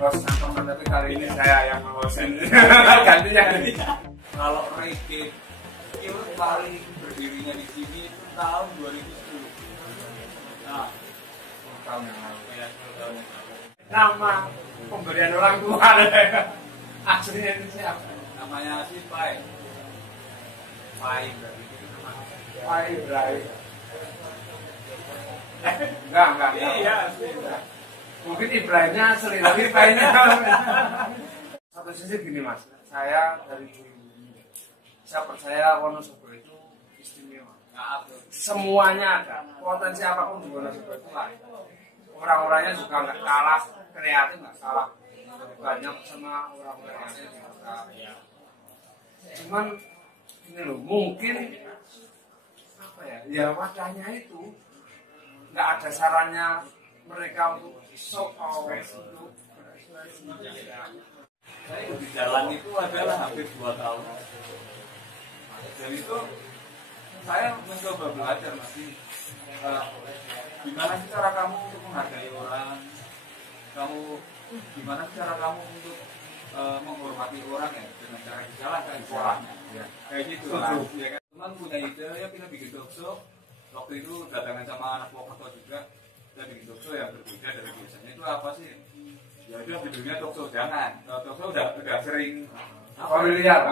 Terus teman tapi kali ini saya yang ngosen. Gantinya. Kalau reggae itu paling berdirinya di sini itu tahun 2010. Nah, tahun yang lalu ya, tahun yang lalu. Nama pemberian orang tua aslinya itu siapa? Namanya si Pai. Pai berarti. Pai Ibrahim. Enggak. Iya, enggak. Mungkin Ibrahimnya asli, tapi Painya. Satu sisi gini Mas, saya dari saya percaya Wonosobo itu istimewa. Semuanya ada, potensi apapun di Wonosobo itu lah. Orang-orangnya juga nggak kalah kreatif, nggak kalah banyak sama orang-orang yang juga. Cuman ini loh, mungkin apa ya? Ya wadahnya itu nggak ada sarannya mereka untuk show off untuk saya di jalan itu adalah hampir 2 tahun. Dan itu saya mencoba belajar masih gimana sih cara kamu untuk menghargai orang, gimana sih cara kamu untuk menghormati orang ya dengan cara dijalankan orangnya ya. Kayak gitu lah ya kan. Teman punya ide ya kita bikin talkshow. Waktu itu datangan sama anak Wokerto juga, kita bikin talkshow yang berbeda dari biasanya. Itu apa sih? Ya udah judulnya talkshow, jangan talkshow udah sering familiar.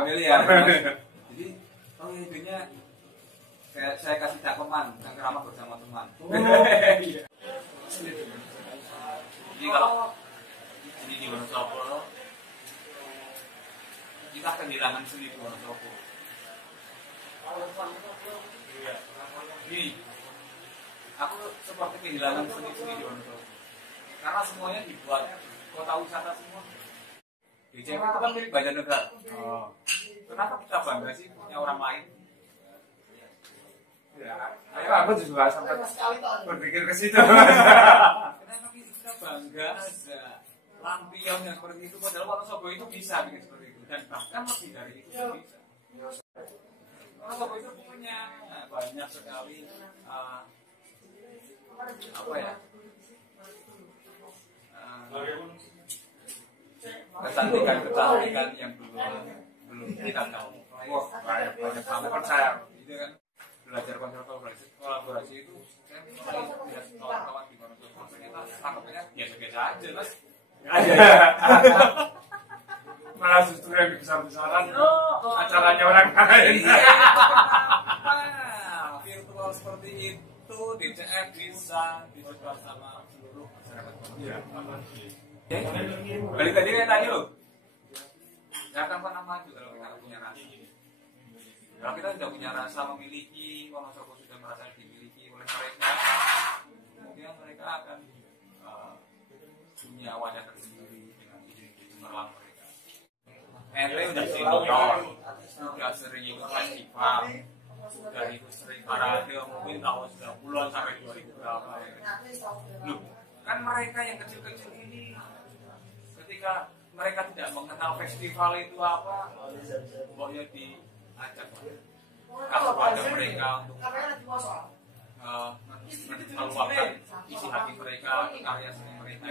Jadi idenya kayak saya kasih cakeman yang ramah bersama teman. Jadi kalau ini di Wonosobo kita kehilangan seni di Wonosobo. Ini aku seperti kehilangan seni di Wonosobo karena semuanya dibuat kota wisata semua. Di JP itu kan milik Banjarnegara. Kenapa kita bangga sih punya orang lain? Ya, aku juga sampai berpikir ke situ. Kenapa kita bangga ada lampion yang seperti itu? Padahal Wonosobo itu bisa bikin seperti itu dan bahkan lebih dari itu bisa. Wonosobo itu punya banyak sekali apa ya? Kecantikan yang belum kita tahu. Wah, banyak banget kan saya itu kan belajar kolaborasi itu saya tidak kawan-kawan di Wonosobo ternyata tangkapnya biasa-biasa aja Mas. Malah justru yang besar-besaran acaranya orang lain. Virtual seperti itu di CF bisa dicoba sama seluruh masyarakat. Iya. Balik tadi kayak tadi loh. Gak akan pernah maju kalau kita punya rasa. Kalau kita sudah punya rasa memiliki, Wonosobo sudah merasa dimiliki oleh mereka, kemudian mereka akan punya wadah tersendiri dengan ide-ide cemerlang mereka. Ente udah senior, sudah sering ikut festival, sudah ikut sering parade mungkin tahun 90-an sampai 2000 berapa ya. Loh, kan mereka yang kecil-kecil ini ketika mereka tidak mengenal festival itu apa, pokoknya diajak kepada mereka untuk meluapkan isi hati mereka, karya seni mereka.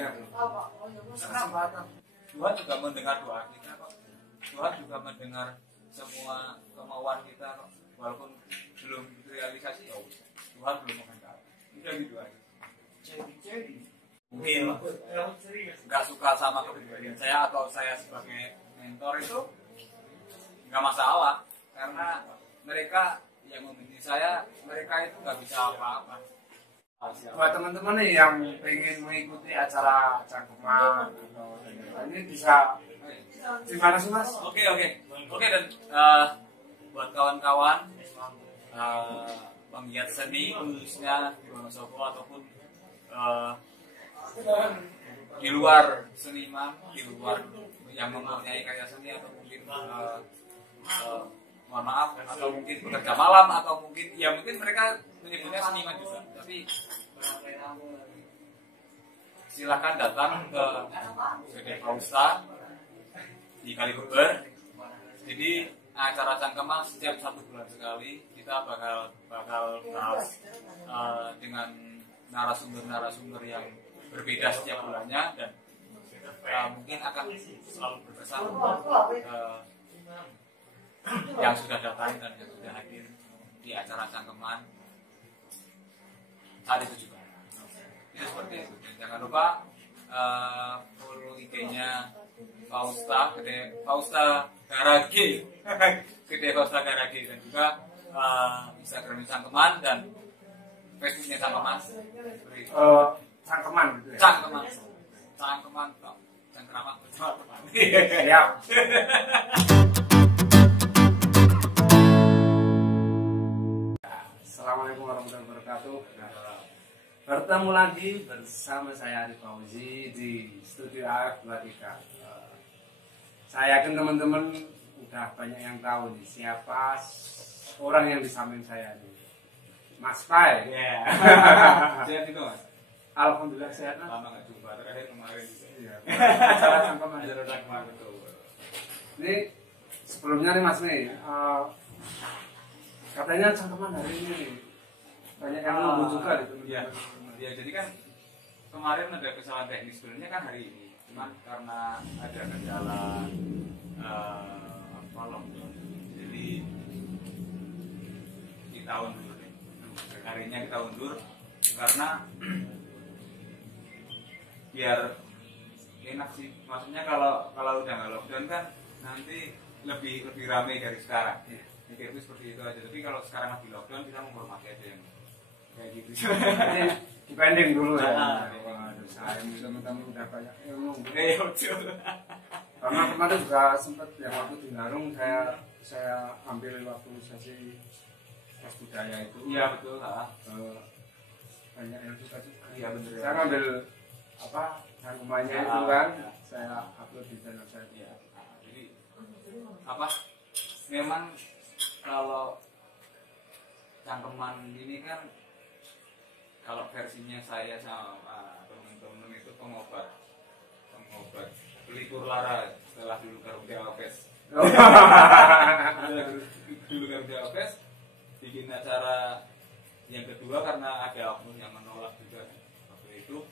Karena Tuhan juga mendengar doa kita kok. Tuhan juga mendengar semua kemauan kita kok. Walaupun belum terrealisasi, ya Tuhan belum menghendaki. Udah gitu aja. Mungkin nggak suka sama kepribadian saya atau saya sebagai mentor itu nggak masalah karena mereka yang memilih saya, mereka itu nggak bisa apa-apa. Buat teman-teman nih yang ingin mengikuti acara Cangkeman ini bisa di mana sih Mas? Oke dan buat kawan-kawan penggiat seni khususnya di Wonosobo ataupun di luar seniman, di luar yang mempunyai karya seni atau mungkin mohon maaf atau mungkin bekerja malam atau mungkin ya mungkin mereka menyebutnya seniman juga, tapi silakan datang ke CD Pausta di Kalibeber. Jadi acara Cangkeman setiap 1 bulan sekali kita bakal bahas dengan narasumber yang berbeda setiap bulannya dan mungkin akan selalu berkesan yang sudah datang dan yang sudah hadir di acara cangkeman saat itu juga. Itu seperti itu. Dan jangan lupa follow IG-nya Fausta Garage Gede Fausta Garage, dan juga Instagram Cangkeman dan Facebooknya Cangkeman. Cangkeman gitu ya. Cangkeman Cangkeraman teman-teman. Ya. Assalamualaikum warahmatullahi wabarakatuh. Bertemu lagi bersama saya Ari Fauzi di Studio AF23. Saya yakin teman-teman udah banyak yang tahu nih siapa orang yang di samping saya nih. Mas Pai. Ya. Sehat juga, Mas. Alhamdulillah sehat. Lama nggak jumpa, terakhir kemarin. Iya. Acara Cangkeman. Acara Cangkeman, betul. Ini sebelumnya nih Mas nih, katanya Cangkeman hari ini banyak yang nunggu juga gitu. Ya, jadi kan kemarin ada kesalahan teknis, sebenarnya kan hari ini, cuman karena ada kendala lockdown, jadi kita undur nih. Harinya kita undur karena biar enak sih, maksudnya kalau udah nggak lockdown kan nanti lebih ramai dari sekarang. Mikir itu seperti itu aja. Tapi kalau sekarang lagi lockdown, kita menghormati aja yang kayak gitu. Jadi dipending dulu ya. Saya teman-teman udah banyak ilmu. Karena kemarin juga sempat yang waktu di Narung saya ambil waktu sesi tes budaya itu. Iya betul. Banyak yang suka juga. Iya betul. Saya ngambil rumahnya itu kan, saya upload di channel saya. Iya. Jadi memang kalau Cangkeman ini kan, kalau versinya saya sama teman-teman itu pengobat pelipur lara setelah dulu Garuda Alves. Dulu Garuda Alves bikin acara yang kedua karena ada oknum yang menolak juga. Waktu itu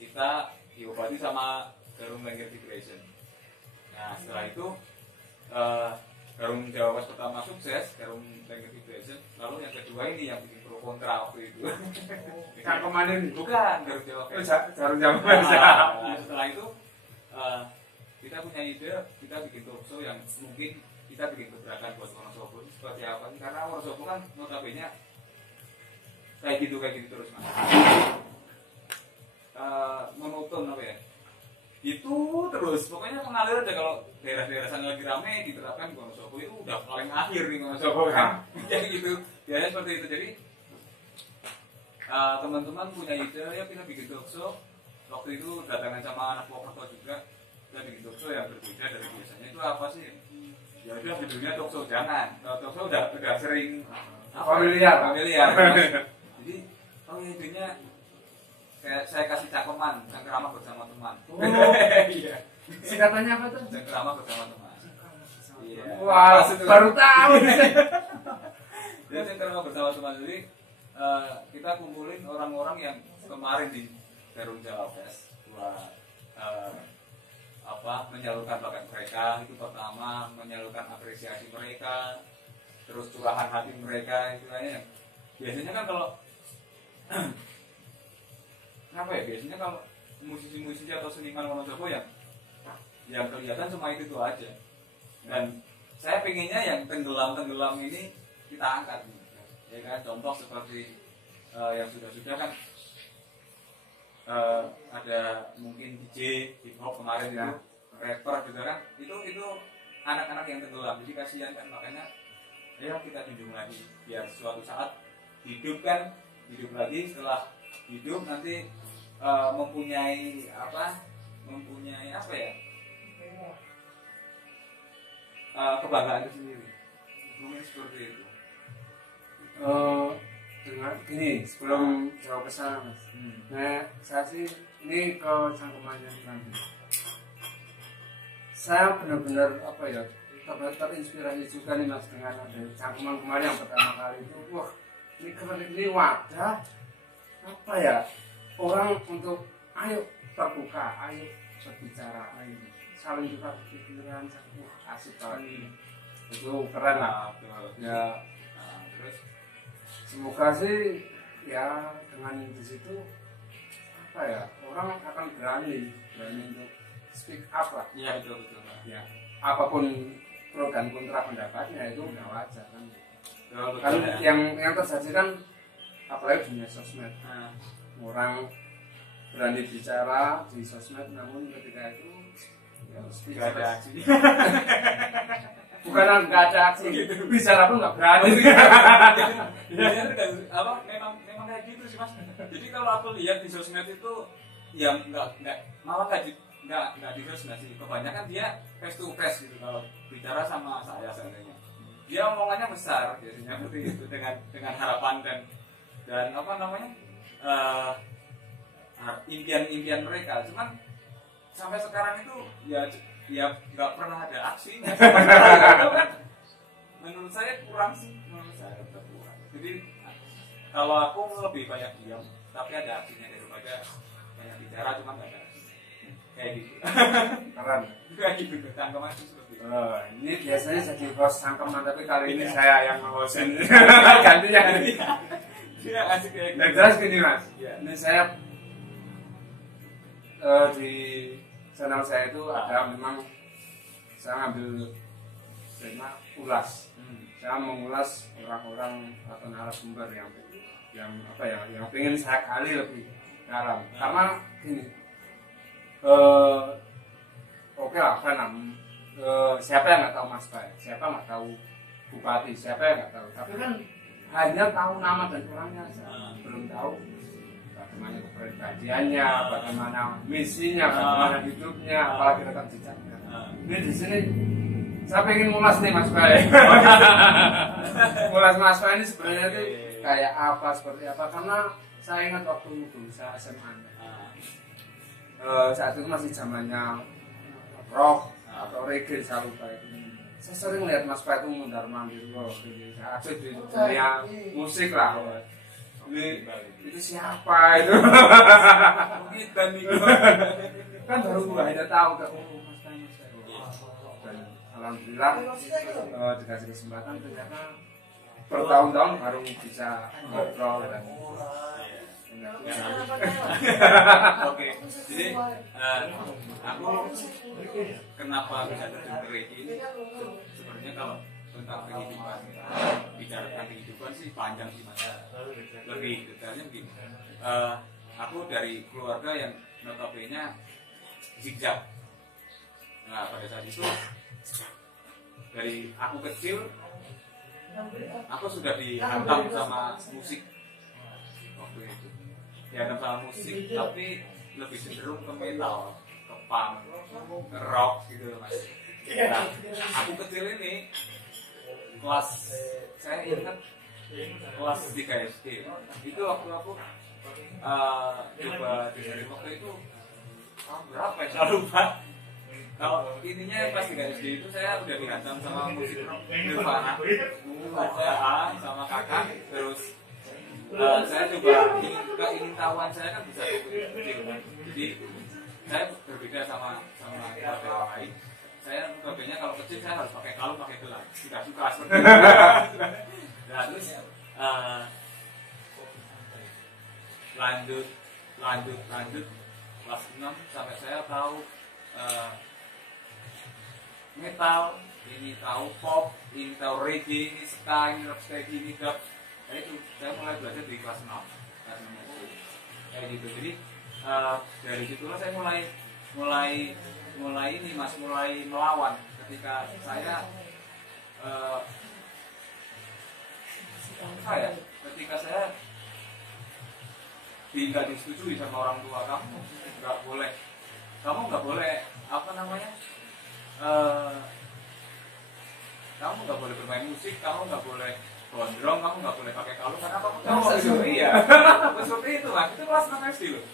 kita diobati sama Garum Language Vibration. Nah setelah itu Garum Jawa West pertama sukses, Garum Language Vibration. Lalu yang kedua ini yang bikin pro kontra waktu itu. Cangkeman ini bukan Garum Jawa West. Garum Jawa West. Nah, setelah itu kita punya ide, kita bikin talkshow yang mungkin kita bikin gebrakan buat Wonosobo. Seperti apa sih? Karena Wonosobo kan notabene kayak gitu terus Mas. Monoton apa ya? Itu terus pokoknya mengalir aja. Kalau daerah-daerah sana lagi rame diterapkan di Wonosobo itu udah paling akhir nih Wonosobo kan. Jadi gitu. Biasanya seperti itu. Jadi teman-teman punya ide ya kita bikin talkshow. Waktu itu datangan sama anak Purwokerto juga. Kita bikin talkshow yang berbeda dari biasanya. Itu apa sih? Ya udah judulnya talkshow jangan. Talkshow udah sering familiar. Jadi idenya saya kasih Cangkeman, Cangkrama bersama teman. Iya. Singkatannya apa tuh? Cangkrama bersama teman. Iya. Wah, baru tahu. Jadi Cangkrama bersama teman, jadi kita kumpulin orang-orang yang kemarin di Garum Jawa Fest buat menyalurkan bakat mereka. Itu pertama, menyalurkan apresiasi mereka, terus curahan hati mereka. Itu kayaknya biasanya kan kalau biasanya kalau musisi-musisi atau seniman Wonosobo yang kelihatan cuma itu aja. Dan saya pengennya yang tenggelam ini kita angkat, ya kan? Contoh seperti yang sudah kan ada mungkin DJ hip hop kemarin itu, rapper juga kan, itu anak-anak yang tenggelam. Jadi kasihan kan, makanya ayo kita junjung lagi biar suatu saat hidup lagi. Setelah hidup nanti mempunyai apa ya, kebanggaan sendiri. Mungkin seperti itu. Dengan gini, sebelum jauh ke sana Mas. Nah, saya sih ini ke Cangkemannya nanti. Saya benar-benar terinspirasi juga nih Mas dengan ada Cangkeman kemarin yang pertama kali itu. Wah, ini keren, ini wadah apa ya, orang untuk ayo terbuka, ayo berbicara saling tukar pikiran, asik banget itu keren lah ya. Terus semoga sih ya dengan di situ apa ya, orang akan berani untuk speak up lah. Iya betul Ya apapun pro dan kontra pendapatnya itu udah wajar kan. Kan ya. yang terjadi kan apalagi dunia sosmed, orang berani bicara di sosmed namun ketika itu ya nggak ada aksi. Bukan nggak ada aksi, bicara pun nggak berani. Ya, apa memang kayak gitu sih Mas. Jadi kalau aku lihat di sosmed itu ya nggak malah nggak di sosmed sih, kebanyakan dia face to face gitu kalau bicara sama saya seandainya. Dia omongannya besar biasanya seperti itu dengan harapan dan apa namanya impian mereka. Cuman sampai sekarang itu ya nggak pernah ada aksinya. Menurut saya kurang sih, kurang. Jadi kalau aku lebih banyak diam tapi ada aksinya daripada banyak bicara cuma nggak ada aksinya. Kayak gitu. Keren. Kayak gitu tanggapan itu seperti itu. Ini biasanya jadi host sangkeman tapi kali ini saya yang nge-hostin. Gantinya. Dia asik kayak gitu. Dan jelas gini Mas, Ya. ini saya di channel saya itu ada memang saya ngambil tema ulas. Saya mengulas orang-orang atau narasumber yang apa ya, yang pengen saya gali lebih dalam. Karena gini, oke lah kan, siapa yang nggak tahu Mas Bay, siapa nggak tahu Bupati, siapa yang nggak tahu. Tapi kan hanya tahu nama dan orangnya saja, belum tahu bagaimana kepribadiannya, bagaimana misinya, bagaimana hidupnya, apalagi rekam jejaknya. Ini di sini saya pengen mulas nih Mas Bay. Mulas Mas Bay ini sebenarnya itu kayak apa, seperti apa? Karena saya ingat waktu berusaha SMA. Saat itu masih zamannya rock atau reggae, saya lupa itu. Saya sering lihat Mas Bay itu mundar mandir saya aktif di dunia musik lah. Ini itu siapa itu? Kita nih Kan baru akhirnya tahu ke Mas Bay. Dan alhamdulillah dikasih kesempatan ternyata bertahun-tahun baru bisa ngobrol dan Oke, jadi aku kenapa bisa terjun ke reggae ini? Sebenarnya kalau tentang kehidupan, bicara tentang kehidupan sih panjang sih Mas. Lebih detailnya begini. Aku dari keluarga yang notabene zigzag. Nah pada saat itu dari aku kecil aku sudah dihantam sama musik waktu itu. Dihantam sama musik tapi lebih cenderung ke metal, ke punk, ke rock gitu Mas. Nah, aku kecil ini kelas, saya ingat kelas 3 SD itu waktu aku coba dari waktu itu tahun berapa ya, saya lupa. Kalau ininya pas 3 SD itu saya udah dihantam sama musik rock Nirvana, sama kakak. Terus saya coba ingin tahuan saya kan bisa kecil kan. Jadi saya berbeda sama keluarga yang lain. Saya notabene kalau kecil saya harus pakai kalung, pakai gelang, tidak suka seperti itu. Nah terus lanjut kelas 6 sampai saya tahu metal, ini tahu pop, ini tahu reggae, ini ska, ini rocksteady, ini dub. Nah itu saya mulai belajar di kelas 6 kayak gitu. Jadi dari situlah saya mulai ini Mas, mulai melawan ketika saya ketika saya tidak disetujui sama orang tua. Kamu nggak boleh apa namanya, kamu nggak boleh bermain musik, kamu nggak boleh gondrong, kamu nggak boleh pakai kalung karena kamu iya seperti itu Mas. Itu kelas 6 SD loh,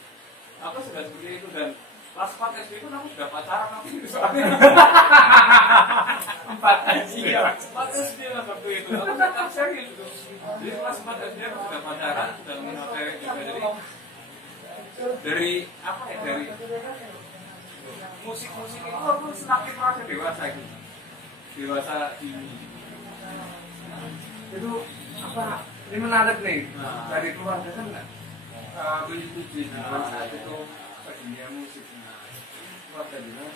aku sudah seperti itu. Dan kelas 4 SD itu kamu sudah pacaran aku itu soalnya 4 SD ya, 4 SD lah waktu itu aku tetap serius itu. Jadi kelas 4 SD aku sudah pacaran, sudah mengenal cewek juga. Jadi dari apa ya, musik itu aku semakin merasa dewasa itu, dewasa ini. Itu apa? Ini menarik nih. Nah. Dari keluarga kan nggak menyetujui saat itu ke dunia musik. Keluarga juga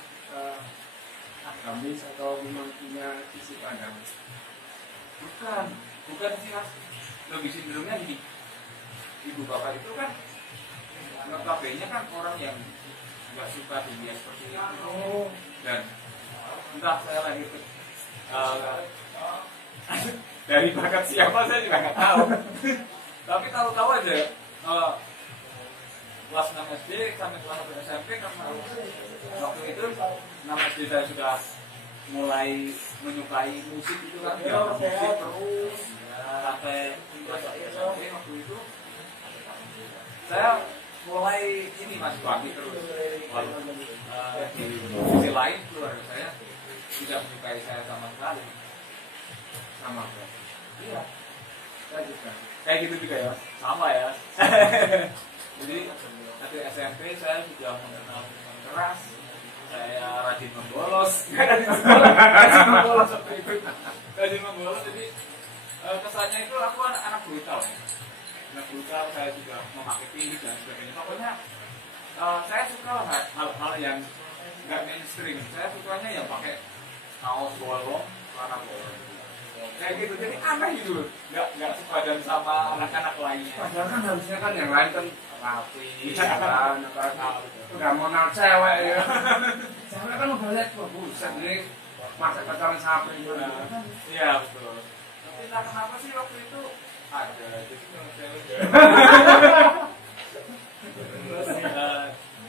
agamis atau memang punya sisi pandang? Bukan sih mas, lebih cenderungnya gini, ibu bapak itu kan notabene kan orang yang nggak suka dunia seperti itu. Dan entah saya lahir dari bakat siapa saya juga nggak tahu. Tapi tahu-tahu aja kelas 6 SD sampai kelas 1 SMP karena waktu itu 6 SD saya sudah mulai menyukai musik itu kan, musik terus sampai kelas 1 SMP. Waktu itu saya mulai ini mas bangkit terus. Di sisi lain keluarga saya tidak menyukai saya sama sekali. Sama ya. Iya. Saya juga. Kayak gitu juga ya, sama ya. Jadi nanti SMP saya sudah mengenal minuman keras, saya rajin membolos, rajin membolos. Jadi kesannya itu aku anak brutal, anak brutal. Saya juga memakai tinggi dan sebagainya. Pokoknya saya suka hal-hal yang nggak mainstream. Saya sukanya yang pakai kaos bolong, celana bolong. Kayak gitu, jadi aneh gitu, nggak sepadan sama anak-anak lainnya. Padahal kan harusnya kan yang lain kan rapi, kan, nggak mau nal cewek ya. Cewek kan udah lihat, wah buset ini masa pacaran siapa itu. Iya betul. Tapi entah kenapa sih waktu itu ada jadi cewek. Terus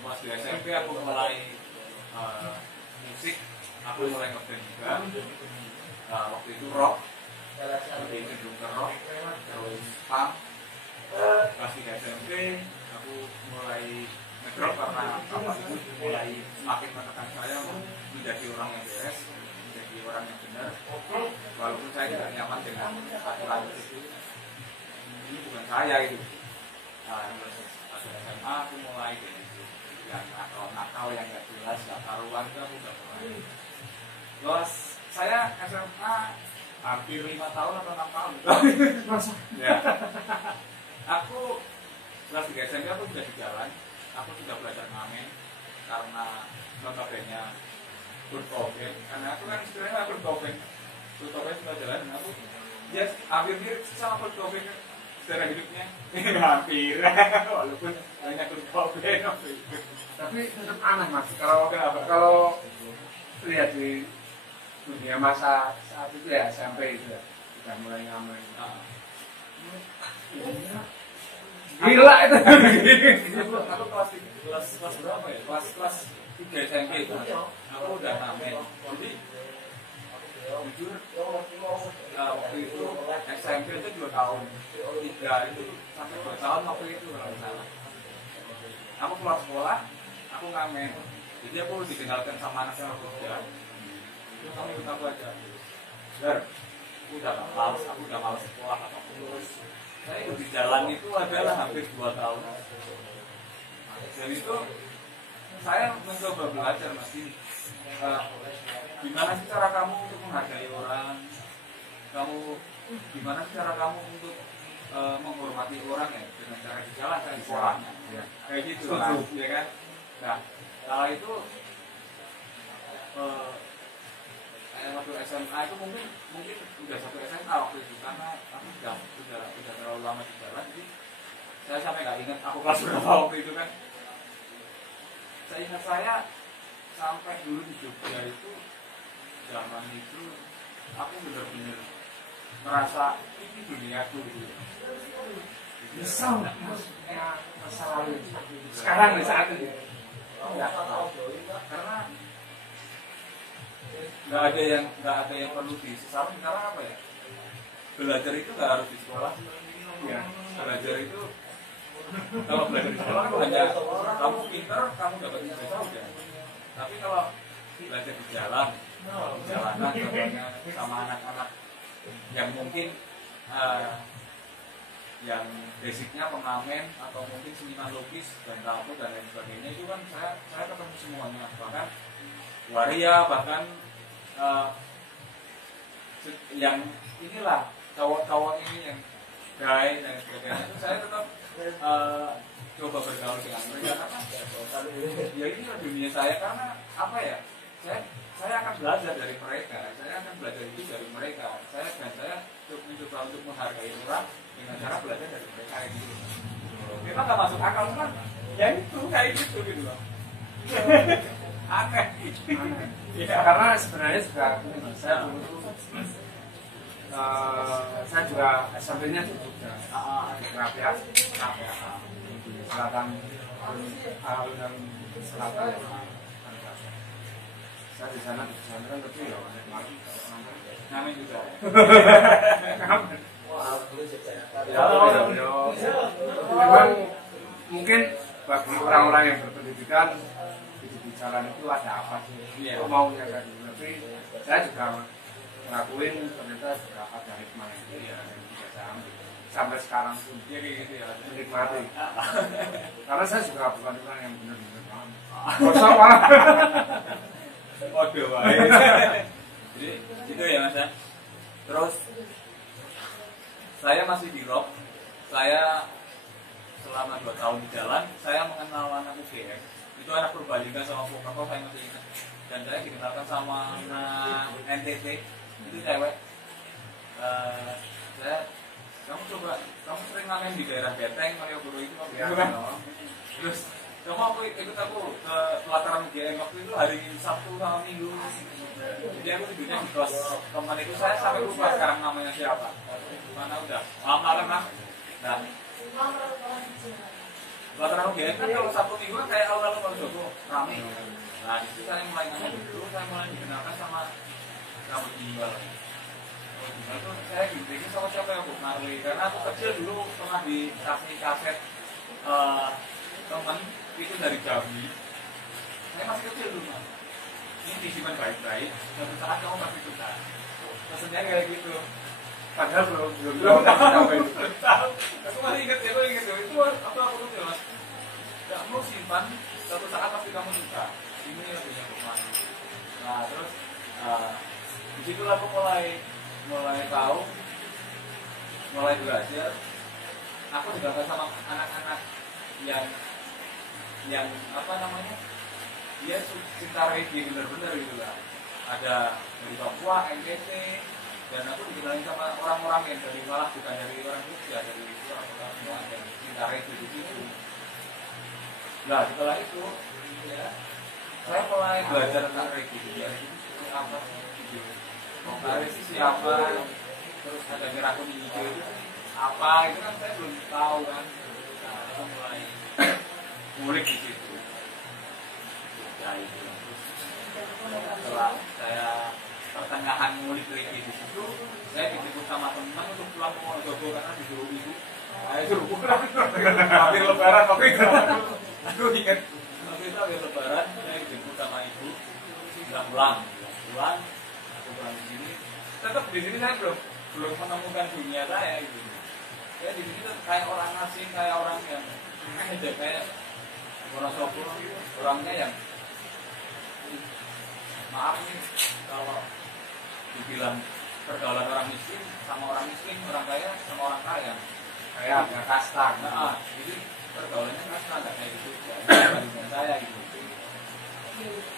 pas di SMP aku mulai musik, aku mulai ngeband juga. Waktu itu rock, lebih cenderung ke rock, terus punk. Pas di SMP aku mulai ngedrop karena apa itu mulai semakin menekan saya menjadi orang yang beres, menjadi orang yang benar. Walaupun saya tidak nyaman dengan aturan itu, ini bukan saya itu. Pas SMA aku mulai dengan yang nakal yang nggak jelas, nggak karuan itu aku udah mulai. Terus saya SMA hampir 5 tahun atau 6 tahun. Masa? Ya. Aku kelas 3 SMP aku sudah di jalan. Aku sudah belajar ngamen karena notabene Kurt Cobain. Karena aku kan istilahnya Kurt Cobain. Kurt Cobain sudah jalan dan aku ya hampir mirip sama Kurt Cobain secara hidupnya. Hampir. Walaupun banyak Kurt Cobain. Tapi tetap aneh mas, kalau lihat di dunia masa saat itu ya SMP itu ya sudah mulai ngamen. Gila itu. Aku kelas berapa ya? Kelas 3 SMP itu. Aku udah ngamen. Jadi jujur waktu itu SMP itu 2 tahun, 3 itu sampai 2 tahun waktu itu kalau salah. Aku keluar sekolah, aku ngamen. Jadi aku ditinggalkan sama anak anak muda. Kamu ikut aku aja. Dar, aku udah malas sekolah apapun. Saya ikut di jalan itu adalah hampir 2 tahun. Dan itu saya mencoba belajar mas ini. Gimana sih cara kamu untuk menghargai orang? Gimana sih cara kamu untuk menghormati orang ya dengan cara di jalan dan di sekolahnya? Ya. Kayak gitu lah, ya kan? Nah, kalau itu waktu SMA itu mungkin udah satu SMA waktu itu karena aku udah terlalu lama di jalan, jadi saya sampai nggak ingat aku kelas berapa waktu itu kan. Saya ingat saya sampai dulu di Jogja itu zaman itu aku benar-benar merasa ini duniaku gitu. Misal masa lalu sekarang nih saat ini karena nggak ada yang perlu disesali karena apa ya, belajar itu nggak harus di sekolah ya. Belajar itu kalau belajar di sekolah hanya kamu pinter, kamu dapat ijazah udah. Tapi kalau belajar di jalanan contohnya sama anak-anak yang mungkin yang basicnya pengamen atau mungkin seniman lukis dan tato dan lain sebagainya, itu kan saya ketemu semuanya, bahkan waria, bahkan yang inilah cowok-cowok ini yang gay dan sebagainya, itu saya tetap coba bergaul dengan mereka karena ya ini dunia saya, karena apa ya, saya akan belajar dari mereka, saya akan belajar itu dari mereka, saya mencoba untuk menghargai orang dengan cara belajar dari mereka gitu. Memang nggak masuk akal kan? Ya itu kayak gitu gitu loh. Aneh. Ya, karena sebenarnya juga saya dulu saya juga SMP-nya di Jogja, di Krapiak, selatan, alun selatan. Saya di sana di pesantren tapi ya Ngamen juga. Memang mungkin bagi orang-orang yang berpendidikan di jalan itu ada apa sih? Iya. Kok maunya kan? Tapi saya juga ngakuin ternyata juga ada hikmah itu ya yang bisa saya ambil sampai sekarang pun Jadi gitu ya. menikmati. Karena saya juga bukan orang yang benar-benar paham. Kosong malah. Waduh, baik. Jadi itu ya Mas ya. Terus saya masih di rock. Saya selama 2 tahun di jalan, saya mengenal anak UGM. Itu anak Purbalingga sama Purbalingga, saya masih ingat. Dan saya dikenalkan sama anak NTT, itu cewek. Kamu sering ngamen di daerah Beteng, Malioboro itu apa ya? Terus kamu ikut aku ke pelataran UGM waktu itu hari Sabtu sama Minggu. Jadi aku tidurnya di kelas teman itu, saya sampai lupa sekarang namanya siapa. Mana udah lama lah. Nah, pelataran UGM kan kalau Sabtu Minggu kan kayak awal baru Joko rame. Nah di situ saya mulai ngomong dulu, saya mulai dikenalkan sama kamu Jimbal. Itu saya dibikin sama siapa ya Bu Marley, karena aku kecil dulu pernah dikasih kaset teman itu dari Jambi. Saya masih kecil dulu Mas. Ini disimpan baik-baik, suatu saat kamu pasti suka. Pesennya kayak gitu. Padahal belum tahu itu. Aku masih ingat ya, itu apa aku tuh Mas? Kamu simpan, suatu saat pasti kamu suka. Ini lagunya Bukman. Nah terus disitulah aku mulai tahu, mulai belajar. Aku juga sama anak-anak yang apa namanya, dia cinta reggae bener-bener gitu lah. Ada dari Papua, NTT, dan aku dikenalin sama orang-orang yang dari malah bukan dari orang Jogja, dari orang-orang semua yang cinta reggae di situ. Nah setelah itu ya, saya mulai belajar tentang reggae. Reggae itu seperti apa sih? Reggae itu siapa? Terus ada merah kuning hijau itu apa? Itu kan saya belum tahu kan. Nah, saya mulai ngulik di situ. Ya itu. Setelah saya pertengahan ngulik reggae di situ, saya dijemput sama teman untuk pulang ke Mojokerto karena disuruh ibu. Saya suruh pulang. Hampir Lebaran waktu itu. Aku ingat waktu itu habis Lebaran, saya dijemput sama ibu, pulang, aku pulang di sini. Tetap di sini saya belum menemukan dunia saya gitu. Saya di sini tuh kayak orang asing, kayak orang yang kayak Wonosobo, orangnya yang maaf nih kalau dibilang pergaulan orang miskin sama orang miskin, orang kaya sama orang kaya, kayak ada kasta. Nah, jadi pergaulannya kasta nggak kayak gitu. Dibandingkan saya gitu.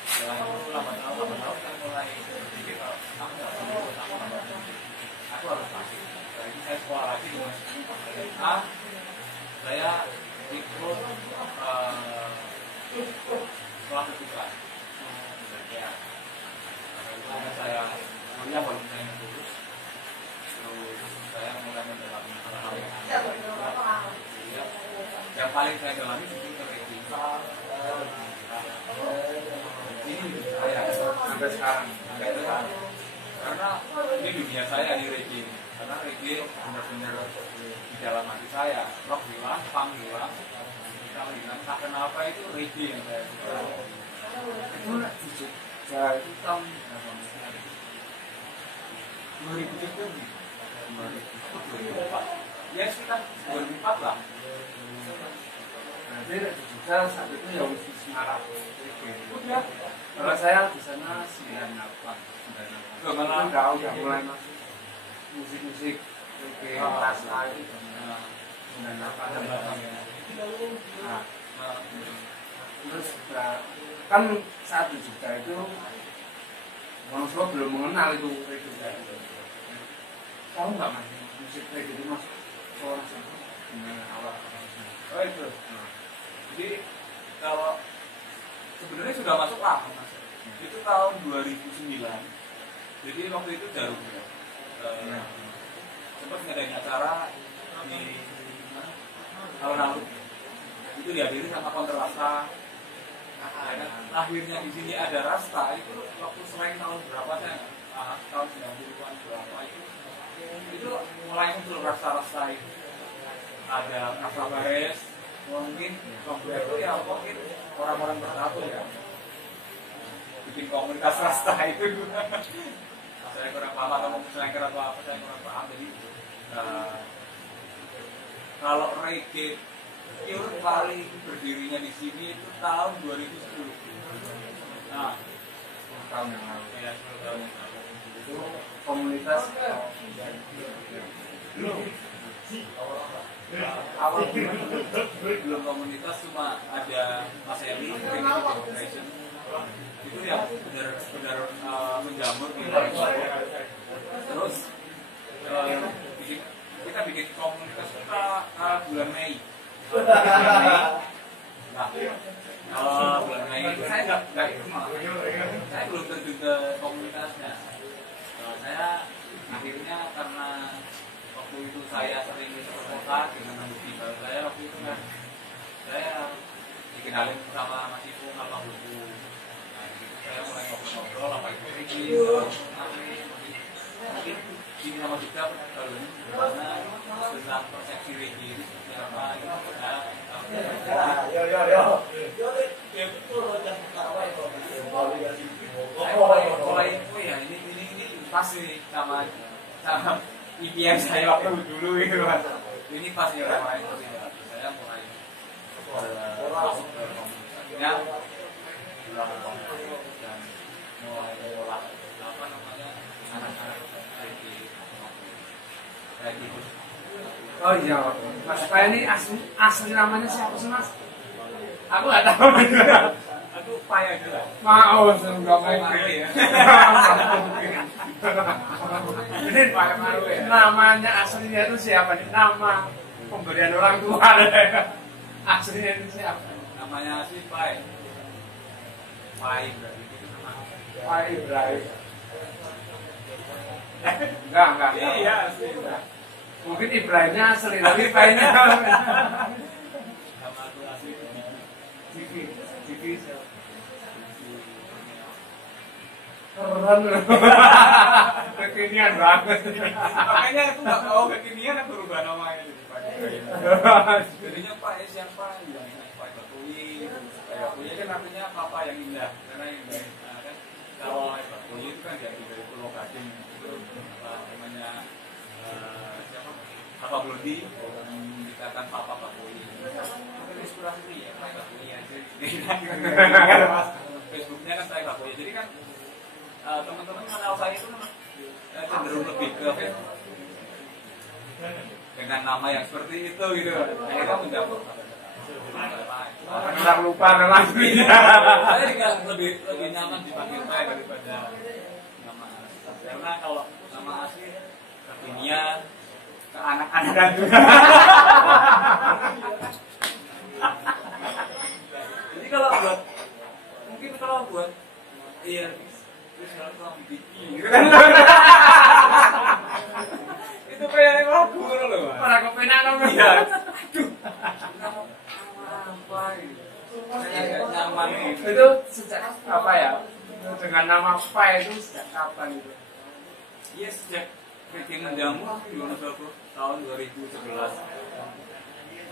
Setelah itu 8 tahun saya mulai berpikir kalau aku nggak perlu sama orang, aku harus masuk. Setelah itu saya sekolah lagi di SMA. Saya ikut sekolah kejuruan. Ya, karena saya kuliah baru saya lulus. Terus saya mulai mendalami hal-hal yang paling saya dalami itu reggae. Ini saya sampai sekarang. Karena ini dunia saya di reggae. Karena reggae benar-benar di dalam hati saya. Rock hilang, punk hilang, metal hilang. Tak kenapa itu reggae yang saya suka. Itu di Jogja itu tahun 2003 2004. ya sekitar 2004 lah. Jadi di Jogja saat itu ya wis Semarang. Udah. Kalau saya di sana 98. Malah udah mulai masuk musik-musik reggae, rasa itu nah, 98. Nah, nah, terus kan saat di Jogja itu Wonosobo belum mengenal itu reggae. Tahu nggak mas musik reggae itu masuk Wonosobo gimana awal? oh itu. Jadi kalau sebenarnya sudah masuk lama mas. Itu tahun 2009. Jadi waktu itu Jarum ya. Sempat ngadain acara di tahun lalu. Itu dihadiri sama Kontrarasta. Akhirnya di sini ada Rasta itu waktu selain tahun berapa saya tahun 90-an berapa itu mulai muncul Rasta-Rasta itu. Ada Rasta Bares, mungkin kelompok itu ya mungkin orang-orang bersatu ya bikin komunitas Rasta itu. Saya kurang paham atau saya kurang apa saya kurang paham jadi kalau reggae pure paling berdirinya di sini itu tahun 2010. Nah, 10 tahun yang lalu. ya 10 tahun yang lalu. Itu komunitas Awal belum komunitas cuma ada Mas Eli, Generation. Itu yang benar-benar menjamur di terus kita bikin komunitas kita bulan Mei. Nah, bulan Mei saya nggak itu malah. Saya belum terjun ke komunitasnya. Saya akhirnya karena waktu itu saya sering berkota dengan membuat baru saya waktu itu kan saya dikenalin sama Mas Ibu sama buku. Saya mulai ngobrol-ngobrol apa itu mungkin ini sama juga kalau karena tentang persepsi reggae ini seperti apa itu mulai oh ya ini pas nih sama impian saya waktu dulu itu mas ini pas ya orang itu saya mulai masuk ke komunitasnya dan mulai olah apa namanya anak-anak kayak gitu. Oh iya, Mas Pak ini asli namanya siapa sih Mas? Aku nggak tahu. Aku payah juga. Mau nggak main ya. Ini namanya aslinya itu siapa nih? Nama pemberian orang tua. Aslinya itu siapa? Namanya si Pai. Pai berarti itu nama. Pak Ibrahim. Enggak. Iya, asli. Mungkin Ibrahimnya asli, tapi Pak-nya Nama aku asli TV. Keren. Kekinian banget. makanya aku nggak tahu kekinian aku berubah namanya jadinya Pak siapa yang Pak Bakui Bakui kan artinya papa yang indah karena indah kan kalau Bakui itu kan dari Pulau Gading itu apa namanya siapa Papa Blodi dikatakan Papa Bakui itu inspirasi ya Pak Bakui aja Facebooknya kan Pak Bakui jadi kan teman-teman kenal saya itu cenderung lebih ke Facebook dengan nama yang seperti itu gitu akhirnya menjawab Orang lupa nama aslinya. saya juga lebih nyaman dipanggil saya daripada nama asli karena kalau nama asli kekinian ke anak-anak jadi kalau buat mungkin kalau buat iya terus kalau bikin itu kayak lagu loh Para kepenak kamu. iya aduh apa gitu saya nggak nyaman gitu Itu sejak apa ya? Dengan nama Pai itu sejak kapan itu? iya sejak bikin jamu di Wonosobo tahun 2011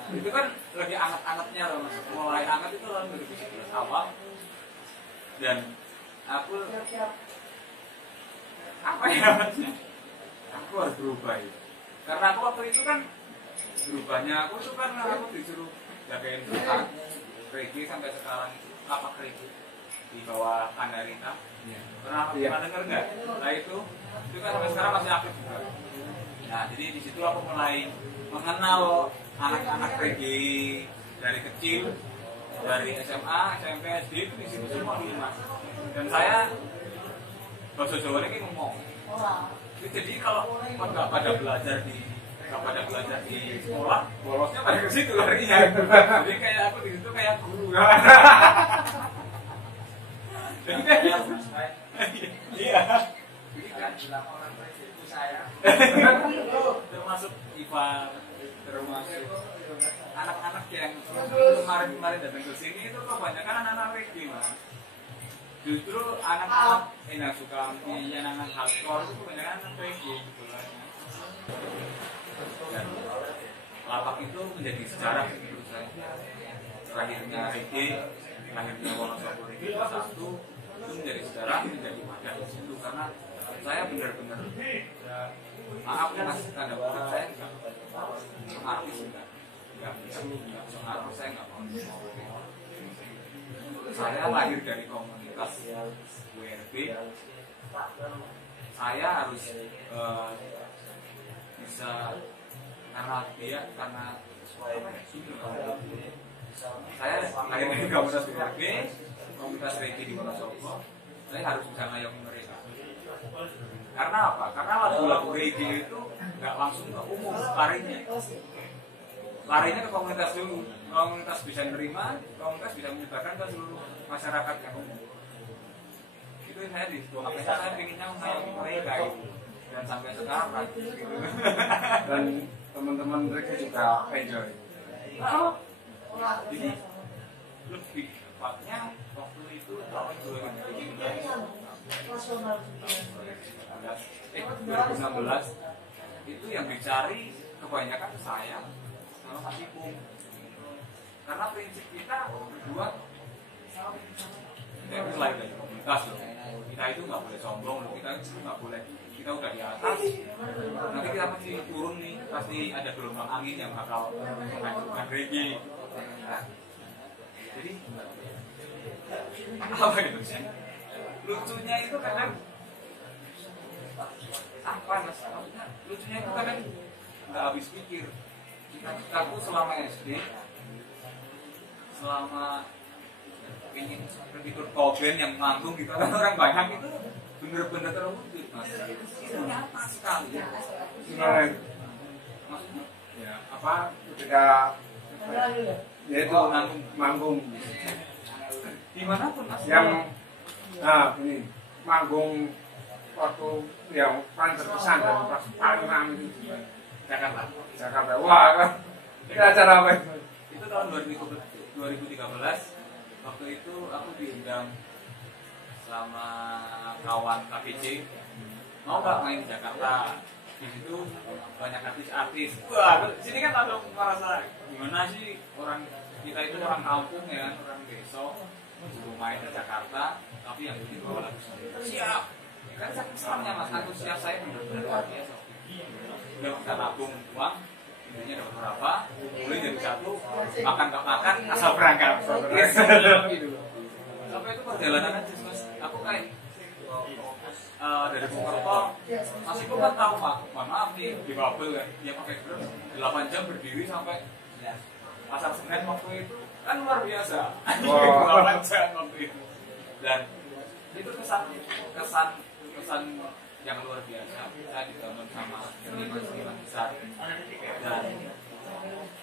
itu kan lagi anget-angetnya loh mas mulai anget itu tahun 2011 awal dan aku apa ya mas aku harus berubah ya. Karena aku waktu itu kan berubahnya aku tuh karena aku disuruh jagain belakang reggae sampai sekarang itu lapak reggae di bawah Andarita. Pernah dengar nggak? Nah itu kan sampai sekarang masih aktif juga. Nah jadi di situ aku mulai mengenal anak-anak reggae dari kecil, dari SMA, SMP, SD itu di situ semua di Mas. Dan saya bahasa Jawa ini ngomong. Jadi kalau nggak pada belajar di sekolah, bolosnya pada ke situ larinya. Jadi kayak aku di situ kayak guru. Jadi kayak iya. Jadi kan itu saya. Termasuk Ivan, termasuk anak-anak yang kemarin datang ke sini itu kebanyakan anak-anak reggae Mas. Justru anak-anak yang suka anak-anak hardcore itu kebanyakan anak reggae gitu lah. Dan lapak itu menjadi sejarah menurut saya. Terakhirnya reggae, lahirnya Wonosobo reggae satu itu menjadi sejarah, menjadi wadah di situ karena saya benar-benar maaf Mas tanda kutip saya nggak artis nggak artis saya nggak mau. Saya lahir dari komunitas WRB, saya harus bisa karena saya lahir dari komunitas WRB, komunitas reggae di Wonosobo, saya harus bisa ngayomi mereka. Karena apa? Karena lagu-lagu reggae itu nggak langsung ke umum larinya ke komunitas dulu. Komunitas bisa menerima, komunitas bisa menyebarkan ke seluruh masyarakat yang umum. Itu yang saya di situ. Makanya saya pinginnya mengayomi mereka itu. Dan sampai sekarang gitu. Dan teman-teman mereka juga enjoy. Jadi lebih tepatnya waktu itu tahun 2016 itu yang dicari kebanyakan saya sama Mas Ipung. Karena prinsip kita berdua kita itu lahir dari komunitas loh. Kita itu nggak boleh sombong loh. Kita itu nggak boleh. Kita udah di atas. Nanti kita pasti turun nih. Pasti ada gelombang angin yang bakal menghancurkan reggae. Nah, jadi apa itu sih? Lucunya itu kadang apa Mas? Lucunya itu kadang nggak habis pikir. Aku selama SD, selama ingin seperti Kurt Cobain yang manggung gitu kan orang banyak itu bener-bener terwujud Mas. Itu nyata sekali. Gimana? Maksudnya? Ya, apa ketika yaitu manggung Dimanapun Mas. yang ini manggung waktu yang paling berkesan dan paling ramai itu Jakarta. Wah, kan ini acara apa itu? Itu tahun 2013. Waktu itu aku diundang sama kawan KPC. Mau nggak main di Jakarta? Di situ banyak artis-artis. Wah, sini kan langsung merasa gimana sih orang kita itu orang kampung ya, orang desa, belum main di Jakarta, tapi yang bikin bawa lagu sendiri. Siap. Kan senangnya Mas, antusias saya benar-benar luar biasa. Udah kita nabung uang, intinya dapat berapa, boleh jadi satu, makan nggak makan, asal berangkat. Sampai itu perjalanan aja Mas. Aku kayak dari Purwokerto, masih pun kan tahu Pak, maaf nih di Babel kan, dia pakai Grab 8 jam berdiri sampai Pasar Senen waktu itu kan luar biasa. 8 jam waktu itu. Dan itu kesan yang luar biasa. Saya dibangun sama seniman besar dan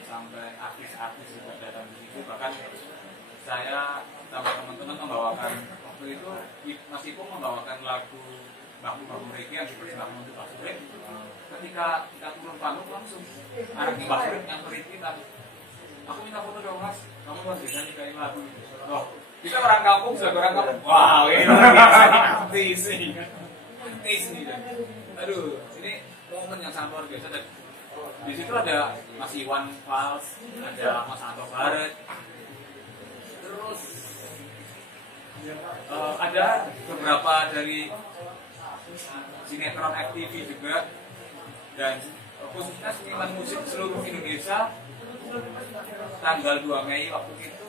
sampai artis-artis juga datang di situ. Bahkan saya sama teman-teman membawakan waktu itu Mas Ipung membawakan lagu Baku Reggae yang dipersembahkan untuk Pak Surip. Ketika kita turun panggung langsung anaknya Pak Surip yang beri kita, aku minta foto dong Mas, kamu luar biasa nyanyiin lagu ini. Loh, kita orang kampung, sudah orang kampung. Wow, ini luar biasa artis nih. Aduh, ini momen yang sangat luar biasa. Dan di situ ada Mas Iwan Fals, ada Mas Anto Baret, terus ada beberapa dari sinetron FTV juga, dan khususnya seniman musik seluruh Indonesia tanggal 2 Mei waktu itu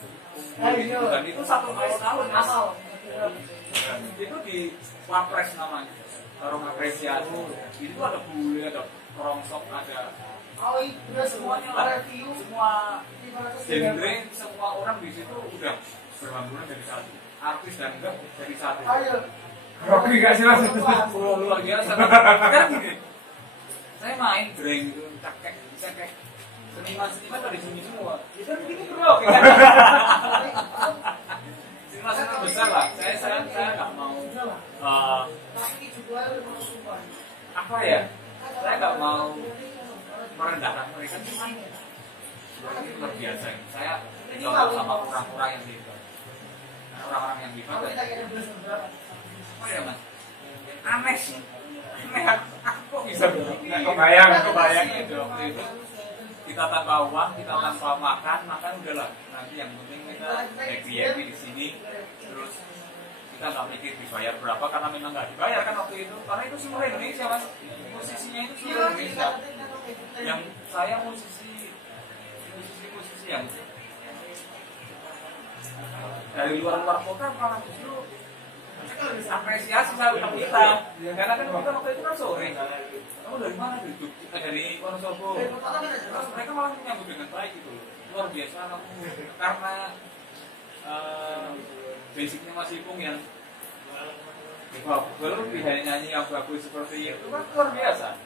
dan itu 1 tahun mas itu di Wapres namanya warung apresiasi itu ada bule, ada rongsok, ada semuanya lah semua genre, semua orang di situ udah berhamburan dari satu artis dan enggak dari satu Rocky gak sih mas? luar biasa kan gini saya main dreng gitu, cakek, cakek seniman pada sini semua itu kan begini bro seniman besar lah saya nggak mau apa ya saya nggak mau merendahkan mereka cuma ini luar biasa saya kalau sama orang-orang yang di orang-orang yang di apa ya mas aneh sih aneh aku bisa kebayang itu waktu itu kita tanpa uang kita tanpa makan udahlah nanti yang penting kita happy di sini terus kita nggak mikir dibayar berapa karena memang nggak dibayar kan waktu itu karena itu seluruh Indonesia mas musisinya itu seluruh Indonesia yang saya musisi yang dari luar kota malah justru apresiasi sama kita karena kan kita waktu itu kan sore kamu dari mana dari Wonosobo terus mereka malah menyambut dengan baik gitu luar biasa kamu karena basicnya Mas Ipung yang bagus nyanyi yang bagus seperti itu kan luar biasa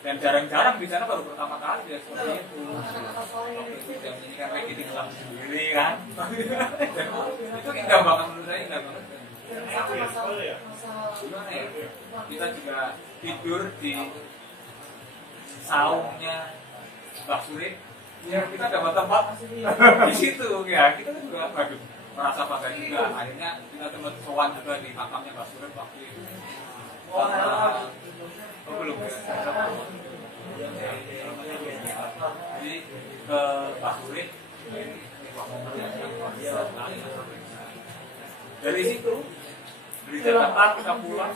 dan jarang-jarang di sana baru pertama kali dia seperti itu dia menyanyikan reggae di kelas sendiri kan itu indah banget menurut saya indah banget gimana ya kita juga tidur di saungnya Mbak Surit ya kita dapat tempat di situ ya kita juga bagus merasa bangga juga akhirnya kita tempat sowan juga di makamnya Mbak Surit waktu itu belum ya jadi ke Mbak Surit dari situ dari Jakarta kita pulang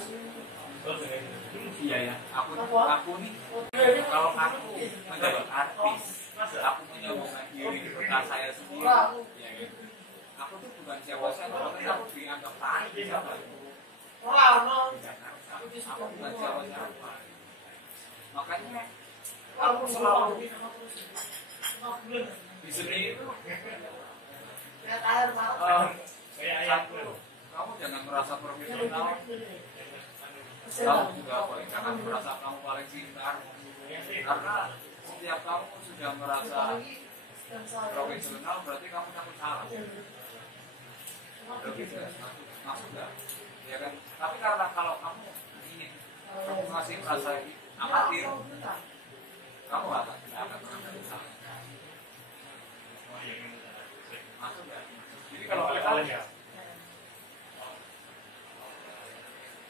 iya ya aku nih kalau aku menjadi artis aku punya hubungan diri di kota saya sendiri ya, ya. Aku tuh bukan siapa-siapa tapi aku dianggap tai siapa itu aku bukan siapa-siapa makanya aku selalu di seni itu kamu jangan merasa profesional kamu juga jangan merasa kamu paling pintar karena setiap kamu sudah merasa profesional berarti kamu takut salah masuk nggak ya kan tapi karena kalau kamu ini kamu masih merasa amatir kamu akan pernah salah masuk nggak jadi